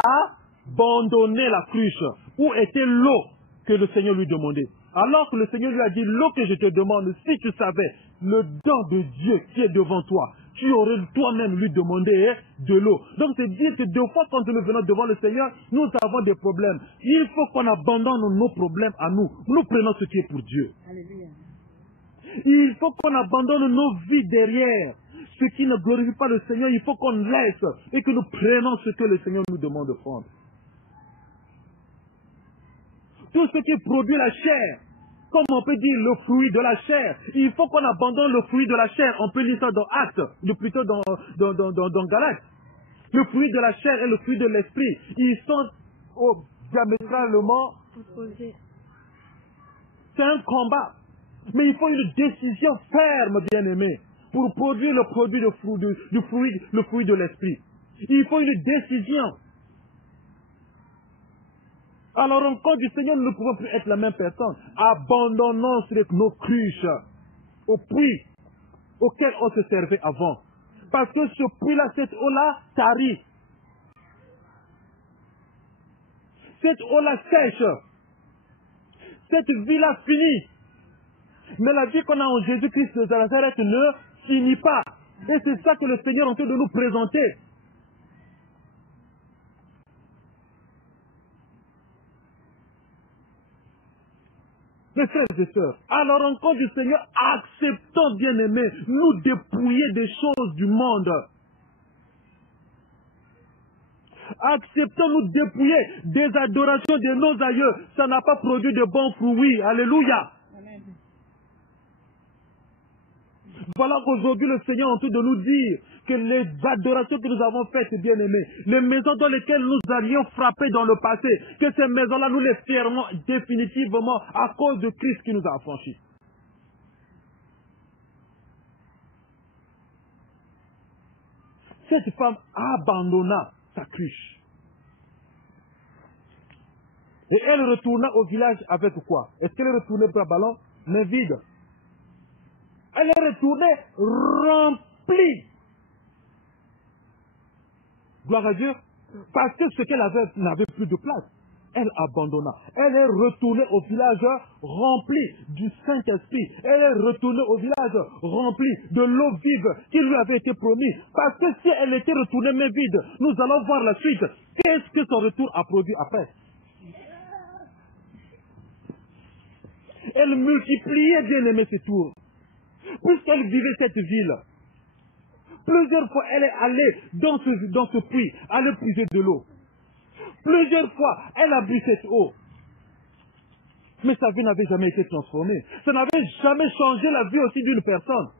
abandonné la cruche. Où était l'eau que le Seigneur lui demandait? Alors que le Seigneur lui a dit, l'eau que je te demande, si tu savais le don de Dieu qui est devant toi, tu aurais toi-même lui demandé de l'eau. Donc c'est dire que deux fois quand nous venons devant le Seigneur, nous avons des problèmes. Il faut qu'on abandonne nos problèmes à nous. Nous prenons ce qui est pour Dieu. Alléluia. Il faut qu'on abandonne nos vies derrière. Ce qui ne glorifie pas le Seigneur, il faut qu'on laisse et que nous prenons ce que le Seigneur nous demande de prendre. Tout ce qui produit la chair, comme on peut dire le fruit de la chair, il faut qu'on abandonne le fruit de la chair. On peut lire ça dans Actes, ou plutôt dans Galates. Le fruit de la chair et le fruit de l'esprit, ils sont diamétralement opposés. C'est un combat. Mais il faut une décision ferme, bien-aimé, pour produire le produit le fruit de l'esprit. Il faut une décision. À la rencontre du Seigneur, nous ne pouvons plus être la même personne. Abandonnons nos cruches au puits auquel on se servait avant. Parce que ce puits-là, cette eau-là, tarit. Cette eau-là sèche. Cette vie-là finit. Mais la vie qu'on a en Jésus-Christ de Nazareth ne finit pas. Et c'est ça que le Seigneur est en train de nous présenter. Mes frères et sœurs, à la rencontre du Seigneur, acceptons, bien-aimés, nous dépouiller des choses du monde. Acceptons nous dépouiller des adorations de nos aïeux. Ça n'a pas produit de bons fruits. Alléluia. Amen. Voilà qu'aujourd'hui le Seigneur est en train de nous dire que les adorations que nous avons faites, bien-aimés, les maisons dans lesquelles nous allions frapper dans le passé, que ces maisons-là, nous les fermons définitivement à cause de Christ qui nous a affranchis. Cette femme abandonna sa cruche. Et elle retourna au village avec quoi? Est-ce qu'elle est retournée pour un ballon? Mais vide. Elle est retournée remplie. Gloire à Dieu. Parce que ce qu'elle avait n'avait plus de place. Elle abandonna. Elle est retournée au village rempli du Saint-Esprit. Elle est retournée au village rempli de l'eau vive qui lui avait été promise. Parce que si elle était retournée mais vide, nous allons voir la suite. Qu'est-ce que son retour a produit après? Elle multipliait, bien aimé, ses tours. Puisqu'elle vivait cette ville, plusieurs fois elle est allée dans ce puits, aller puiser de l'eau. Plusieurs fois elle a bu cette eau. Mais sa vie n'avait jamais été transformée. Ça n'avait jamais changé la vie aussi d'une personne.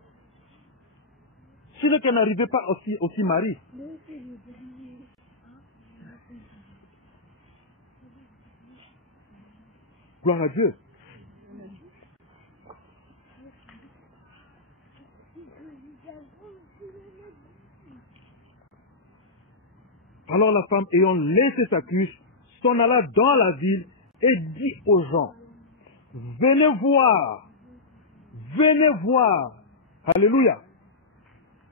Sinon qu'elle n'arrivait pas aussi Marie. Gloire à Dieu. Alors la femme, ayant laissé sa cruche, s'en alla dans la ville et dit aux gens, venez voir, alléluia.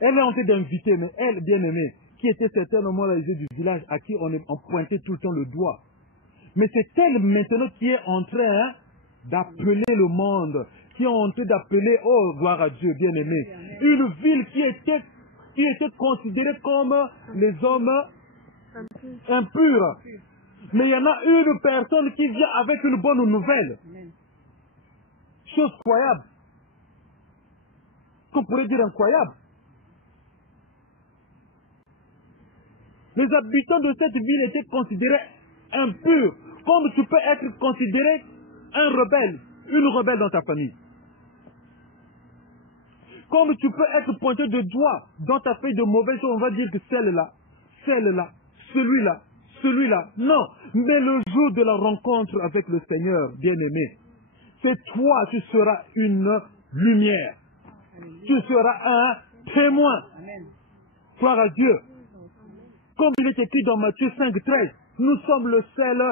Elle est en train d'inviter, mais elle, bien-aimée, qui était certainement les yeux du village, à qui on pointait tout le temps le doigt. Mais c'est elle maintenant qui est en train d'appeler le monde, qui est en train d'appeler, oh gloire à Dieu, bien-aimé, une ville qui était considérée comme les hommes impurs. Mais il y en a une personne qui vient avec une bonne nouvelle. Chose incroyable. Qu'on pourrait dire incroyable. Les habitants de cette ville étaient considérés impurs. Comme tu peux être considéré un rebelle, une rebelle dans ta famille. Comme tu peux être pointé de doigt dans ta feuille de mauvaises choses, on va dire que celle-là, celui-là, celui-là. Non, mais le jour de la rencontre avec le Seigneur, bien-aimé, c'est toi, tu seras une lumière. Tu seras un témoin. Gloire à Dieu. Comme il est écrit dans Matthieu 5,13, nous sommes le sel.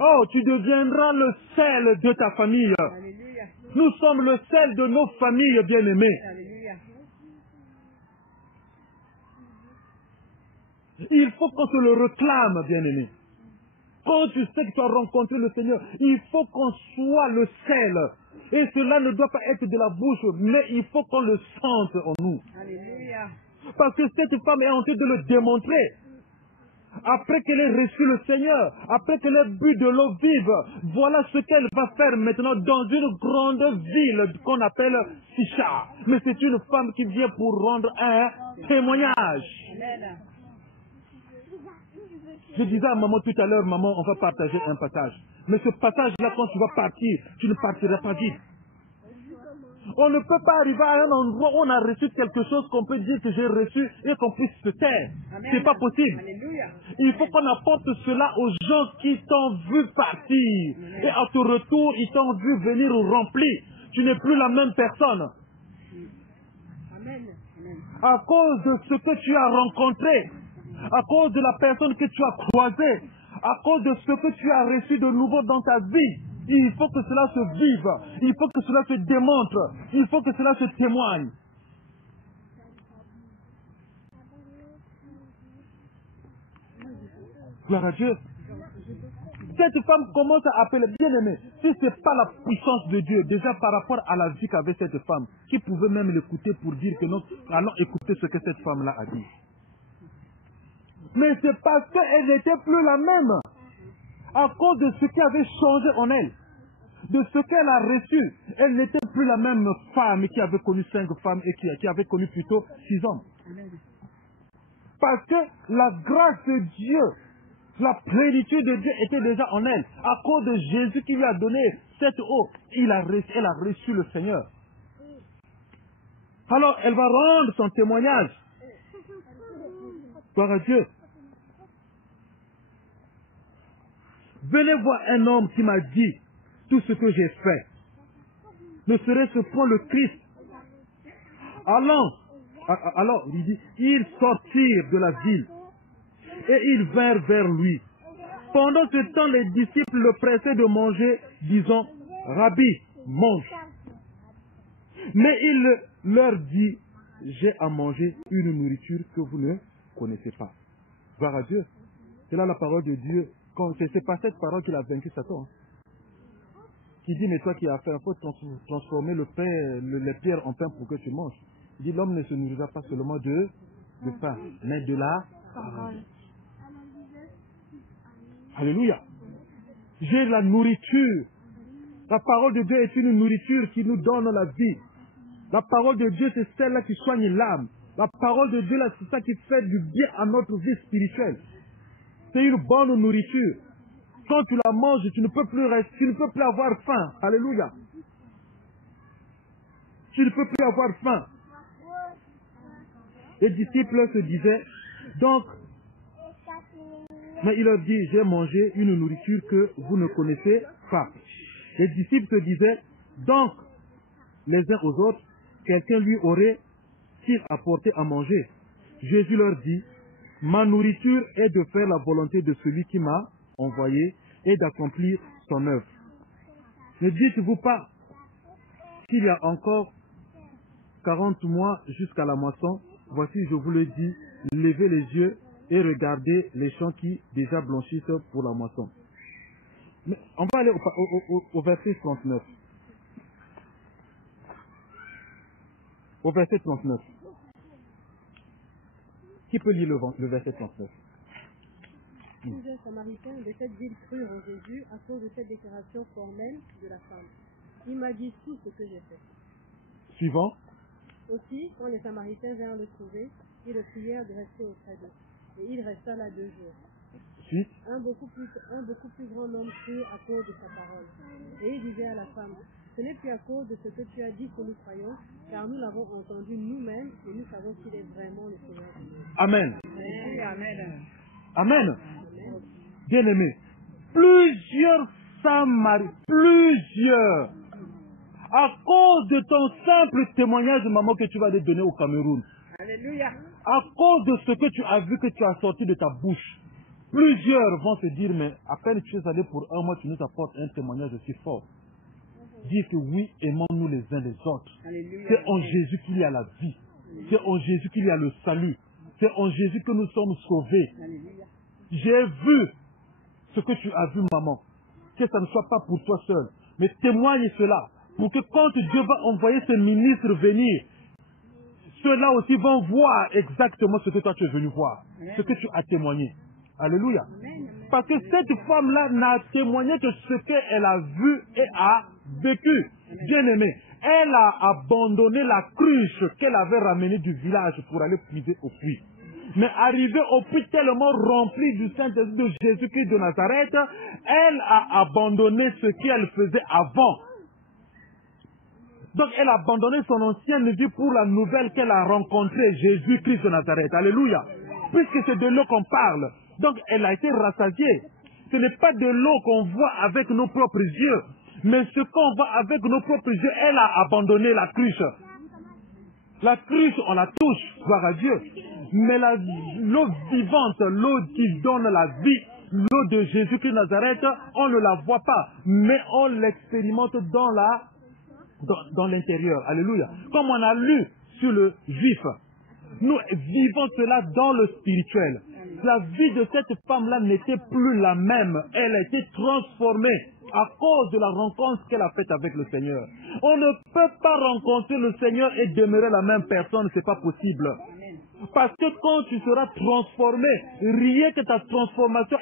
Oh, tu deviendras le sel de ta famille. Nous sommes le sel de nos familles, bien-aimés. Il faut qu'on se le réclame, bien-aimé. Quand tu sais que tu as rencontré le Seigneur, il faut qu'on soit le sel. Et cela ne doit pas être de la bouche, mais il faut qu'on le sente en nous. Alléluia. Parce que cette femme est en train de le démontrer. Après qu'elle ait reçu le Seigneur, après qu'elle ait bu de l'eau vive, voilà ce qu'elle va faire maintenant dans une grande ville qu'on appelle Sicha. Mais c'est une femme qui vient pour rendre un témoignage. Amen. Je disais à maman tout à l'heure, maman, on va partager un passage. Mais ce passage-là, quand tu vas partir, tu ne partiras pas vite. On ne peut pas arriver à un endroit où on a reçu quelque chose qu'on peut dire que j'ai reçu et qu'on puisse se taire. C'est pas possible. Alléluia. Il faut qu'on apporte cela aux gens qui t'ont vu partir. Et à ton retour, ils t'ont vu venir rempli. Tu n'es plus la même personne. Amen. Amen. À cause de ce que tu as rencontré, à cause de la personne que tu as croisée, à cause de ce que tu as reçu de nouveau dans ta vie, il faut que cela se vive, il faut que cela se démontre, il faut que cela se témoigne. Gloire à Dieu. Cette femme commence à appeler, bien-aimé, si ce n'est pas la puissance de Dieu, déjà par rapport à la vie qu'avait cette femme, qui pouvait même l'écouter pour dire que non, allons écouter ce que cette femme-là a dit. Mais c'est parce qu'elle n'était plus la même, à cause de ce qui avait changé en elle, de ce qu'elle a reçu. Elle n'était plus la même femme qui avait connu 5 femmes et qui avait connu plutôt 6 hommes. Parce que la grâce de Dieu, la plénitude de Dieu était déjà en elle. À cause de Jésus qui lui a donné cette eau, elle a reçu le Seigneur. Alors elle va rendre son témoignage. Gloire à Dieu. Venez voir un homme qui m'a dit tout ce que j'ai fait. Ne serait-ce point le Christ? Alors, il dit, ils sortirent de la ville et ils vinrent vers lui. Pendant ce temps, les disciples le pressaient de manger, disant, Rabbi, mange. Mais il leur dit, j'ai à manger une nourriture que vous ne connaissez pas. Gloire à Dieu. C'est là la parole de Dieu. C'est pas cette parole qu'il a vaincu Satan. Qui dit, mais toi qui as fait, il faut transformer les pierres en pain pour que tu manges. Il dit, l'homme ne se nourrira pas seulement de pain, mais de la parole. Alléluia. J'ai la nourriture. La parole de Dieu est une nourriture qui nous donne la vie. La parole de Dieu, c'est celle-là qui soigne l'âme. La parole de Dieu, c'est ça qui fait du bien à notre vie spirituelle. C'est une bonne nourriture. Quand tu la manges, tu ne peux plus rester, tu ne peux plus avoir faim. Alléluia. Tu ne peux plus avoir faim. Les disciples se disaient, donc, mais il leur dit, j'ai mangé une nourriture que vous ne connaissez pas. Les disciples se disaient, donc, les uns aux autres, quelqu'un lui aurait-il apporté à manger? Jésus leur dit, ma nourriture est de faire la volonté de celui qui m'a envoyé et d'accomplir son œuvre. Ne dites-vous pas qu'il y a encore 40 mois jusqu'à la moisson? Voici, je vous le dis, levez les yeux et regardez les champs qui déjà blanchissent pour la moisson. Mais on va aller au verset 39. Au verset 39. Qui peut lire le verset 39? Plusieurs Samaritains de cette ville crurent en Jésus à cause de cette déclaration formelle de la femme. Il m'a dit tout ce que j'ai fait. Suivant. Aussi, quand les Samaritains vinrent le trouver, ils le prièrent de rester auprès d'eux. Et il resta là 2 jours. Suite. Un beaucoup plus grand nombre crut à cause de sa parole. Et il disait à la femme, ce n'est plus à cause de ce que tu as dit que nous croyons, car nous l'avons entendu nous-mêmes et nous savons qu'il est vraiment le Seigneur de Dieu. Amen. Amen. Amen. Bien-aimé, plusieurs plusieurs, à cause de ton simple témoignage, maman, que tu vas donner au Cameroun, Alléluia. à cause de ce que tu as vu, que tu as sorti de ta bouche, plusieurs vont se dire, mais à peine tu es allé pour 1 mois, tu nous apportes un témoignage aussi fort. Dire que oui, aimons-nous les uns les autres. C'est en Jésus qu'il y a la vie. C'est en Jésus qu'il y a le salut. C'est en Jésus que nous sommes sauvés. J'ai vu ce que tu as vu, maman. Que ça ne soit pas pour toi seul. Mais témoigne cela. Pour que quand Dieu va envoyer ce ministre venir, ceux-là aussi vont voir exactement ce que toi tu es venu voir. Ce que tu as témoigné. Alléluia. Parce que cette femme-là n'a témoigné que ce qu'elle a vu et a vécu. Bien-aimé, elle a abandonné la cruche qu'elle avait ramenée du village pour aller puiser au puits. Mais arrivée au puits tellement rempli du Saint-Esprit de Jésus-Christ de Nazareth, elle a abandonné ce qu'elle faisait avant. Donc elle a abandonné son ancienne vie pour la nouvelle qu'elle a rencontrée, Jésus-Christ de Nazareth. Alléluia. Puisque c'est de l'eau qu'on parle. Donc elle a été rassasiée. Ce n'est pas de l'eau qu'on voit avec nos propres yeux. Mais ce qu'on voit avec nos propres yeux, elle a abandonné la cruche. La cruche, on la touche, gloire à Dieu. Mais l'eau vivante, l'eau qui donne la vie, l'eau de Jésus-Christ de Nazareth, on ne la voit pas. Mais on l'expérimente dans l'intérieur. Alléluia. Comme on a lu sur le juif, nous vivons cela dans le spirituel. La vie de cette femme-là n'était plus la même. Elle a été transformée à cause de la rencontre qu'elle a faite avec le Seigneur. On ne peut pas rencontrer le Seigneur et demeurer la même personne, c'est pas possible. Parce que quand tu seras transformé, rien que ta transformation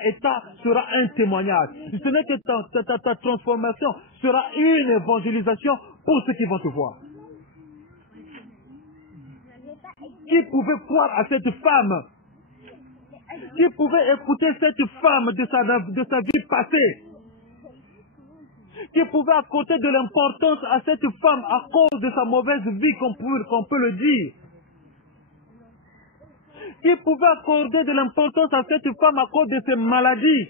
sera un témoignage. Ce n'est que ta transformation sera une évangélisation pour ceux qui vont te voir. Qui pouvait croire à cette femme? Qui pouvait écouter cette femme de sa vie passée? Qui pouvait accorder de l'importance à cette femme à cause de sa mauvaise vie, qu'on peut le dire? Qui pouvait accorder de l'importance à cette femme à cause de ses maladies,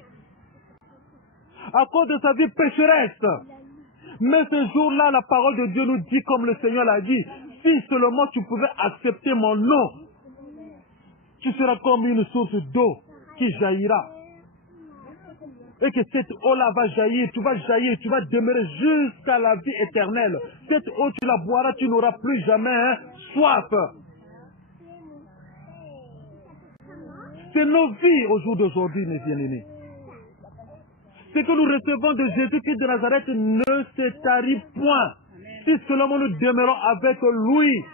à cause de sa vie pécheresse? Mais ce jour-là, la parole de Dieu nous dit, comme le Seigneur l'a dit, si seulement tu pouvais accepter mon nom, tu seras comme une source d'eau qui jaillira. Et que cette eau-là va jaillir, tu vas demeurer jusqu'à la vie éternelle. Cette eau, tu la boiras, tu n'auras plus jamais soif. C'est nos vies au jour d'aujourd'hui, mes bien-aimés. Ce que nous recevons de Jésus-Christ de Nazareth ne se tarit point. Si seulement nous demeurons avec lui.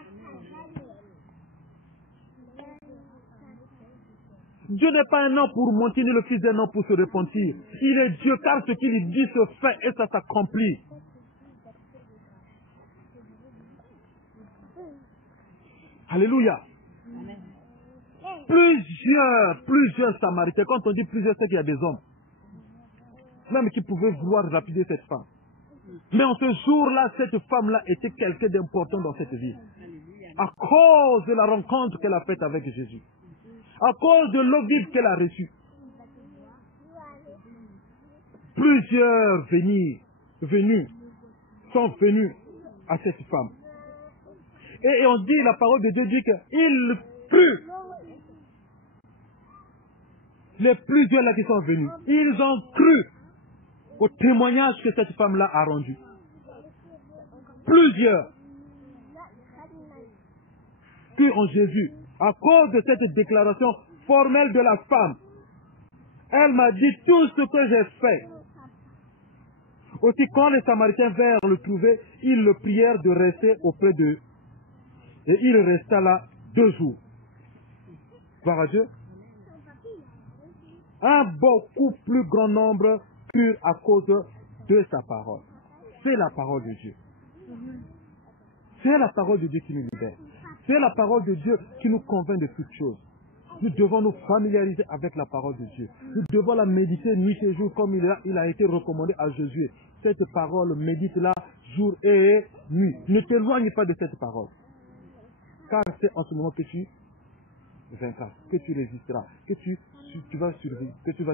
Dieu n'est pas un homme pour mentir, ni le fils d'un homme pour se repentir. Il est Dieu, car ce qu'il dit se fait et ça s'accomplit. Alléluia. Plusieurs Samaritains. Quand on dit plusieurs, c'est qu'il y a des hommes. Même qui pouvaient vouloir rapider cette femme. Mais en ce jour-là, cette femme-là était quelqu'un d'important dans cette vie. À cause de la rencontre qu'elle a faite avec Jésus. À cause de l'eau vive qu'elle a reçue. Plusieurs sont venus à cette femme. Et on dit, la parole de Dieu dit qu'il crut. Les plusieurs là qui sont venus, ils ont cru au témoignage que cette femme-là a rendu. Plusieurs crurent en Jésus à cause de cette déclaration formelle de la femme. Elle m'a dit tout ce que j'ai fait. Aussi, quand les Samaritains vinrent le trouver, ils le prièrent de rester auprès d'eux. Et il resta là 2 jours. Gloire à Dieu. Un beaucoup plus grand nombre crurent à cause de sa parole. C'est la parole de Dieu. C'est la parole de Dieu qui nous libère. C'est la parole de Dieu qui nous convainc de toutes choses. Nous devons nous familiariser avec la parole de Dieu. Nous devons la méditer nuit et jour comme il a été recommandé à Josué. Cette parole, médite-la jour et nuit. Ne t'éloigne pas de cette parole. Car c'est en ce moment que tu vaincras, que tu résisteras, que tu vas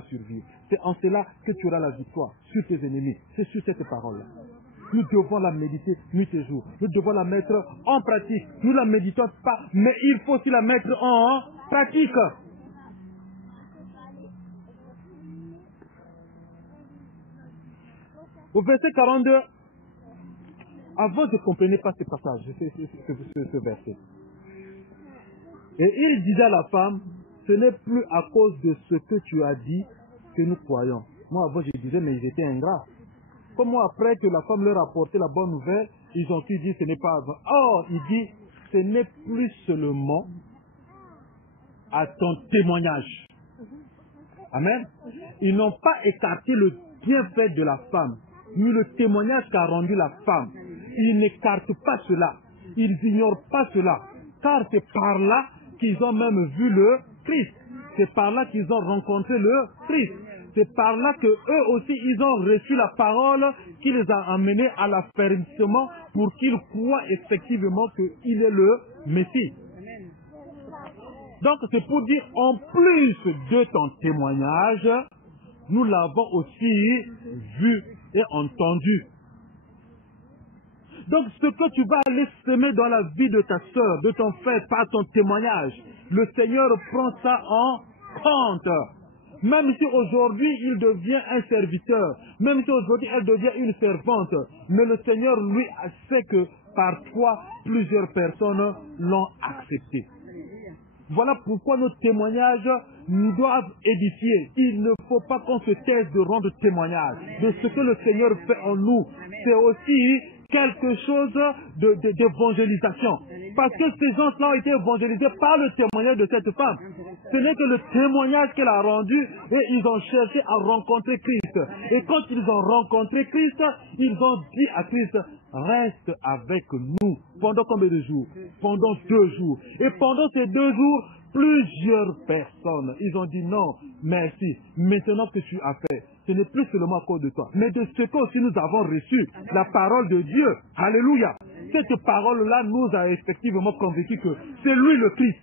survivre, C'est en cela que tu auras la victoire sur tes ennemis. C'est sur cette parole-là. Nous devons la méditer nuit et jour. Nous devons la mettre en pratique. Nous ne la méditons pas, mais il faut aussi la mettre en pratique. Au verset 42, avant je ne comprenais pas ce passage, ce verset. Et il disait à la femme, ce n'est plus à cause de ce que tu as dit que nous croyons. Moi avant je disais, mais ils étaient ingrats. Comme moi après que la femme leur a apporté la bonne nouvelle, ils ont dit ce n'est pas avant. Or, il dit, ce n'est plus seulement à ton témoignage. Amen. Ils n'ont pas écarté le bienfait de la femme, ni le témoignage qu'a rendu la femme. Ils n'écartent pas cela. Ils n'ignorent pas cela. Car c'est par là qu'ils ont même vu le Christ. C'est par là qu'ils ont rencontré le Christ. C'est par là que eux aussi, ils ont reçu la parole qui les a amenés à l'affermissement pour qu'ils croient effectivement qu'il est le Messie. Donc, c'est pour dire, en plus de ton témoignage, nous l'avons aussi vu et entendu. Donc, ce que tu vas aller semer dans la vie de ta soeur, de ton frère, par ton témoignage, le Seigneur prend ça en compte. Même si aujourd'hui il devient un serviteur, même si aujourd'hui elle devient une servante, mais le Seigneur lui sait que par toi plusieurs personnes l'ont accepté. Voilà pourquoi nos témoignages nous doivent édifier. Il ne faut pas qu'on se taise de rendre témoignage de ce que le Seigneur fait en nous. C'est aussi quelque chose d'évangélisation. Parce que ces gens-là ont été évangélisés par le témoignage de cette femme. Ce n'est que le témoignage qu'elle a rendu et ils ont cherché à rencontrer Christ. Et quand ils ont rencontré Christ, ils ont dit à Christ, reste avec nous. Pendant combien de jours? Pendant 2 jours. Et pendant ces 2 jours, plusieurs personnes, ils ont dit non, merci. Maintenant que tu as fait, ce n'est plus seulement à cause de toi, mais de ce que aussi nous avons reçu, la parole de Dieu. Alléluia. Cette parole-là nous a effectivement convaincus que c'est lui le Christ.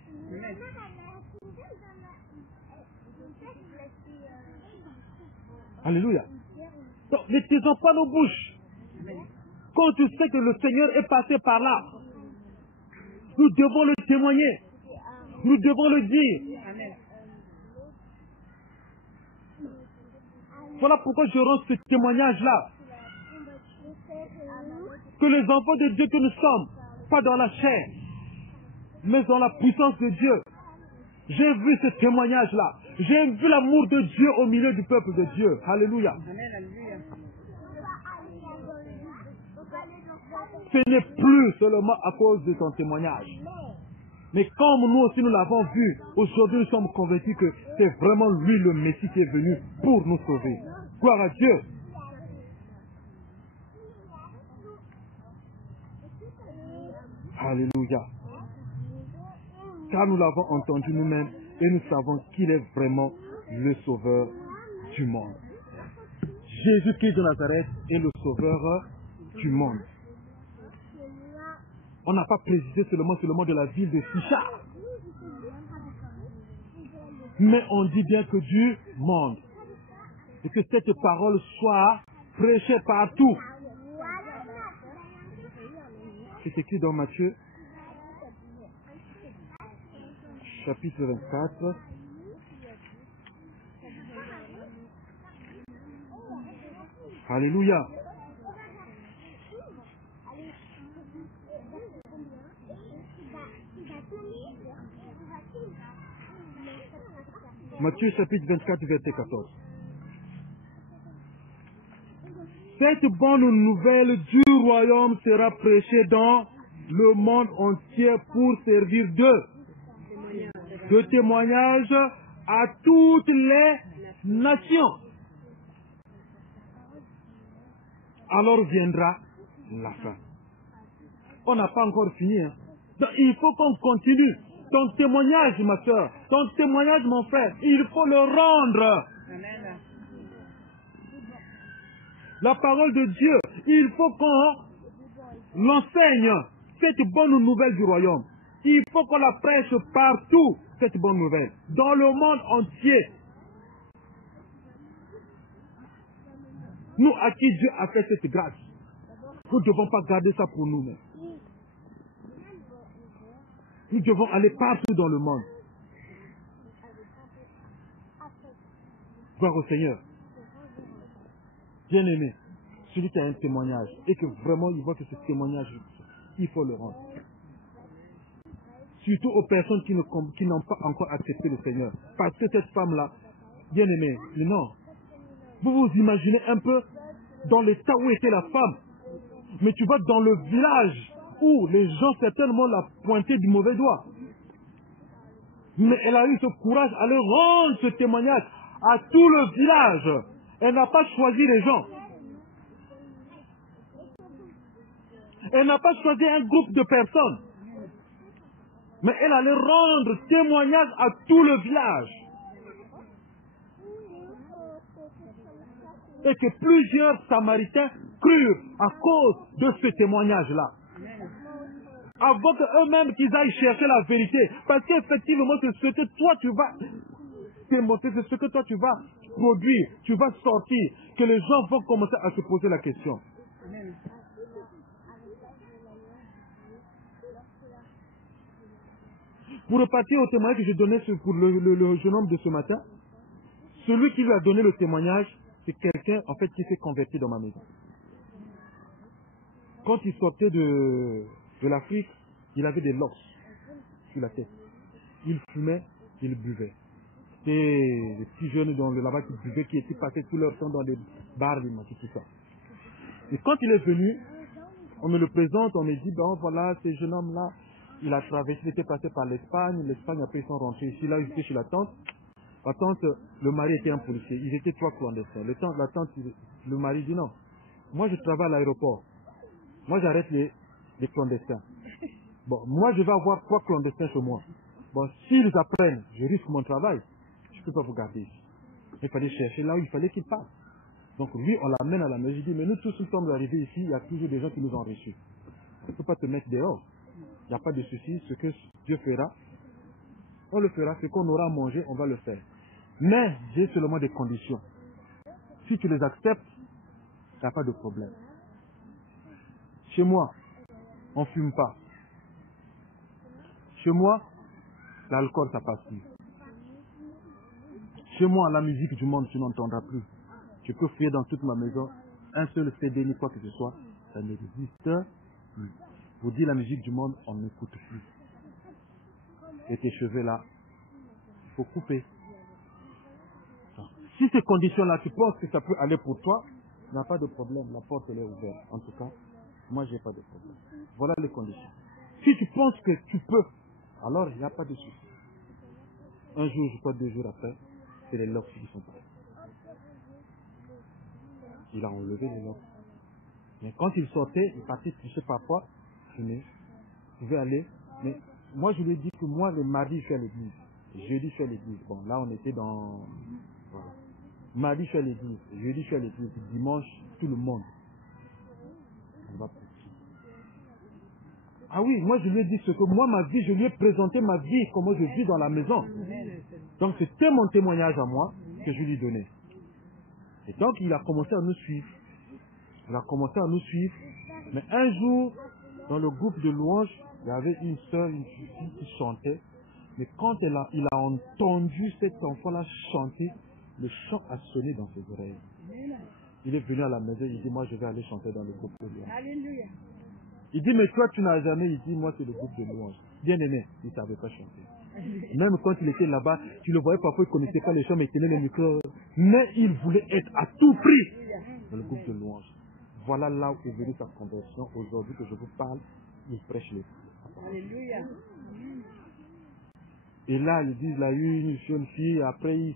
Alléluia. Donc, ne taisons pas nos bouches. Quand tu sais que le Seigneur est passé par là, nous devons le témoigner. Nous devons le dire. Voilà pourquoi je rends ce témoignage-là. Que les enfants de Dieu que nous sommes, pas dans la chair, mais dans la puissance de Dieu. J'ai vu ce témoignage-là. J'ai vu l'amour de Dieu au milieu du peuple de Dieu. Alléluia. Ce n'est plus seulement à cause de ton témoignage. Mais comme nous aussi nous l'avons vu, aujourd'hui nous sommes convaincus que c'est vraiment lui le Messie qui est venu pour nous sauver. Gloire à Dieu. Alléluia. Car nous l'avons entendu nous-mêmes et nous savons qu'il est vraiment le sauveur du monde. Jésus-Christ de Nazareth est le sauveur du monde. On n'a pas précisé seulement de la ville de Sichar. Mais on dit bien que du monde. Et que cette parole soit prêchée partout. C'est écrit dans Matthieu, chapitre 24. Alléluia. Matthieu chapitre 24, verset 14. Cette bonne nouvelle du royaume sera prêchée dans le monde entier pour servir de témoignage à toutes les nations. Alors viendra la fin. On n'a pas encore fini. Hein. Donc, il faut qu'on continue. Ton témoignage, ma soeur, ton témoignage, mon frère, il faut le rendre. Amen. La parole de Dieu, il faut qu'on l'enseigne, cette bonne nouvelle du royaume. Il faut qu'on la prêche partout, cette bonne nouvelle, dans le monde entier. Nous, à qui Dieu a fait cette grâce, nous ne devons pas garder ça pour nous-mêmes. Nous devons aller partout dans le monde. Gloire au Seigneur. Bien-aimé, celui qui a un témoignage et que vraiment il voit que ce témoignage, il faut le rendre. Surtout aux personnes qui n'ont pas encore accepté le Seigneur. Parce que cette femme-là, bien-aimée, non. Vous vous imaginez un peu dans l'état où était la femme. Mais tu vas dans le village où les gens certainement l'ont pointé du mauvais doigt. Mais elle a eu ce courage à leur rendre ce témoignage à tout le village. Elle n'a pas choisi les gens. Elle n'a pas choisi un groupe de personnes. Mais elle allait rendre témoignage à tout le village. Et que plusieurs Samaritains crurent à cause de ce témoignage-là. Avant qu'eux-mêmes qu'ils aillent chercher la vérité. Parce qu'effectivement, c'est ce que toi tu vas démontrer, c'est ce que toi tu vas produire, tu vas sortir, que les gens vont commencer à se poser la question. Pour repartir au témoignage que j'ai donné pour le jeune homme de ce matin, celui qui lui a donné le témoignage, c'est quelqu'un en fait qui s'est converti dans ma maison. Quand il sortait de l'Afrique, il avait des locks sur la tête. Il fumait, il buvait. Et les petits jeunes là-bas qui buvaient, qui étaient passés tout leur temps dans des bars, tout ça. Et quand il est venu, on me le présente, on me dit, ben voilà, ce jeune homme-là, il a traversé, il était passé par l'Espagne, après ils sont rentrés ici, là, ils étaient chez la tante. La tante, le mari était un policier, ils étaient 3 clandestins. La tante, le mari dit non, moi je travaille à l'aéroport, moi j'arrête les clandestins. Bon, moi je vais avoir 3 clandestins chez moi. Bon, s'ils apprennent, je risque mon travail, je ne peux pas vous garder ici. Il fallait chercher là où il fallait qu'il passe. Donc lui, on l'amène à la maison, je dis, mais nous tous, nous sommes arrivés ici, il y a toujours des gens qui nous ont reçus. On ne peut pas te mettre dehors. Il n'y a pas de souci, ce que Dieu fera, on le fera, ce qu'on aura à manger, on va le faire. Mais j'ai seulement des conditions. Si tu les acceptes, il n'y a pas de problème. Chez moi, on ne fume pas. Chez moi, l'alcool, ça passe plus. Chez moi, la musique du monde, tu n'entendras plus. Tu peux fouiller dans toute ma maison, un seul CD, ni quoi que ce soit, ça n'existe plus. Vous dites la musique du monde, on n'écoute plus. Et tes cheveux là, il faut couper. Si ces conditions-là, tu penses que ça peut aller pour toi, il n'y a pas de problème, la porte elle est ouverte. En tout cas, moi j'ai pas de problème. Voilà les conditions. Si tu penses que tu peux, alors il n'y a pas de souci. Un jour, je crois 2 jours après, c'est les locks qui sont partis. Il a enlevé les locks. Mais quand il sortait, il partait tricher parfois, fumer. Il pouvait aller. Mais moi, je lui ai dit que moi, le mardi, je suis à l'église. Jeudi, je suis à l'église. Bon, là, on était dans... Voilà. Mardi, je suis à l'église. Jeudi, je suis à l'église. Dimanche, tout le monde. On va prêcher. Ah oui, moi, je lui ai dit ce que moi, ma vie, je lui ai présenté ma vie, comment je vis dans la maison. Donc, c'était mon témoignage à moi que je lui donnais. Et donc, il a commencé à nous suivre. Il a commencé à nous suivre. Mais un jour, dans le groupe de louanges, il y avait une sœur, une fille qui chantait. Mais quand il a entendu cet enfant-là chanter, le chant a sonné dans ses oreilles. Il est venu à la maison, il dit, moi je vais aller chanter dans le groupe de louanges. Alléluia. Il dit, mais toi tu n'as jamais, il dit, moi c'est le groupe de louanges. Bien aimé, il ne savait pas chanter. Même quand il était là-bas, tu le voyais parfois, il ne connaissait pas les chants, mais il tenait le micro. Mais il voulait être à tout prix dans le groupe de louanges. Voilà là où est venue sa conversion. Aujourd'hui que je vous parle, il prêche les. Alléluia. Et là, ils disent, il a eu une jeune fille, après ils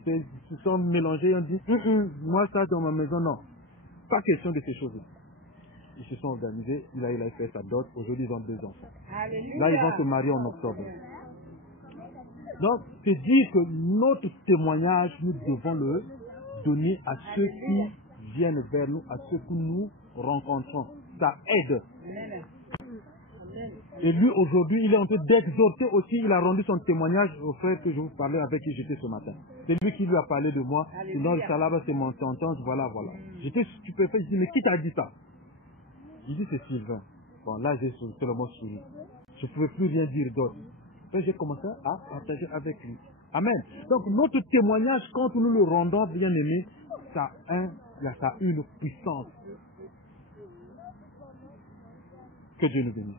se sont mélangés, on dit, moi ça dans ma maison, non. Pas question de ces choses-là. Ils se sont organisés, il a fait sa dot, aujourd'hui ils ont 2 enfants. Alléluia. Là, ils vont se marier en octobre. Donc, c'est dire que notre témoignage, nous devons le donner à ceux qui viennent vers nous, à ceux que nous rencontrons. Ça aide. Et lui, aujourd'hui, il est en train d'exhorter aussi, il a rendu son témoignage au frère que je vous parlais, avec qui j'étais ce matin. C'est lui qui lui a parlé de moi. Sinon, le Salaba, c'est mon sentence, voilà. J'étais stupéfait, je dis, mais qui t'a dit ça? Il dit, c'est Sylvain. Bon, là, j'ai seulement souri. Je ne pouvais plus rien dire d'autre. Puis j'ai commencé à partager avec lui. Amen. Donc, notre témoignage, quand nous le rendons, bien aimé, ça a une puissance. Que Dieu nous bénisse.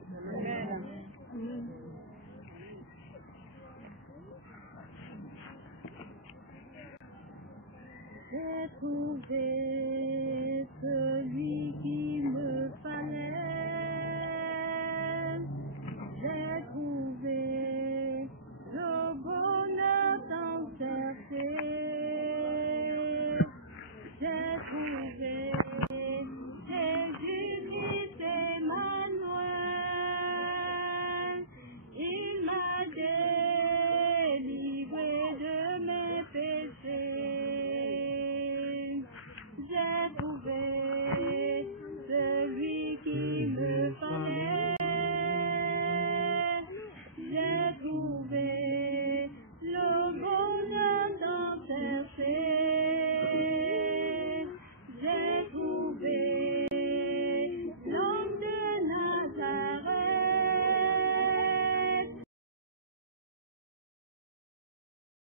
J'ai trouvé celui qui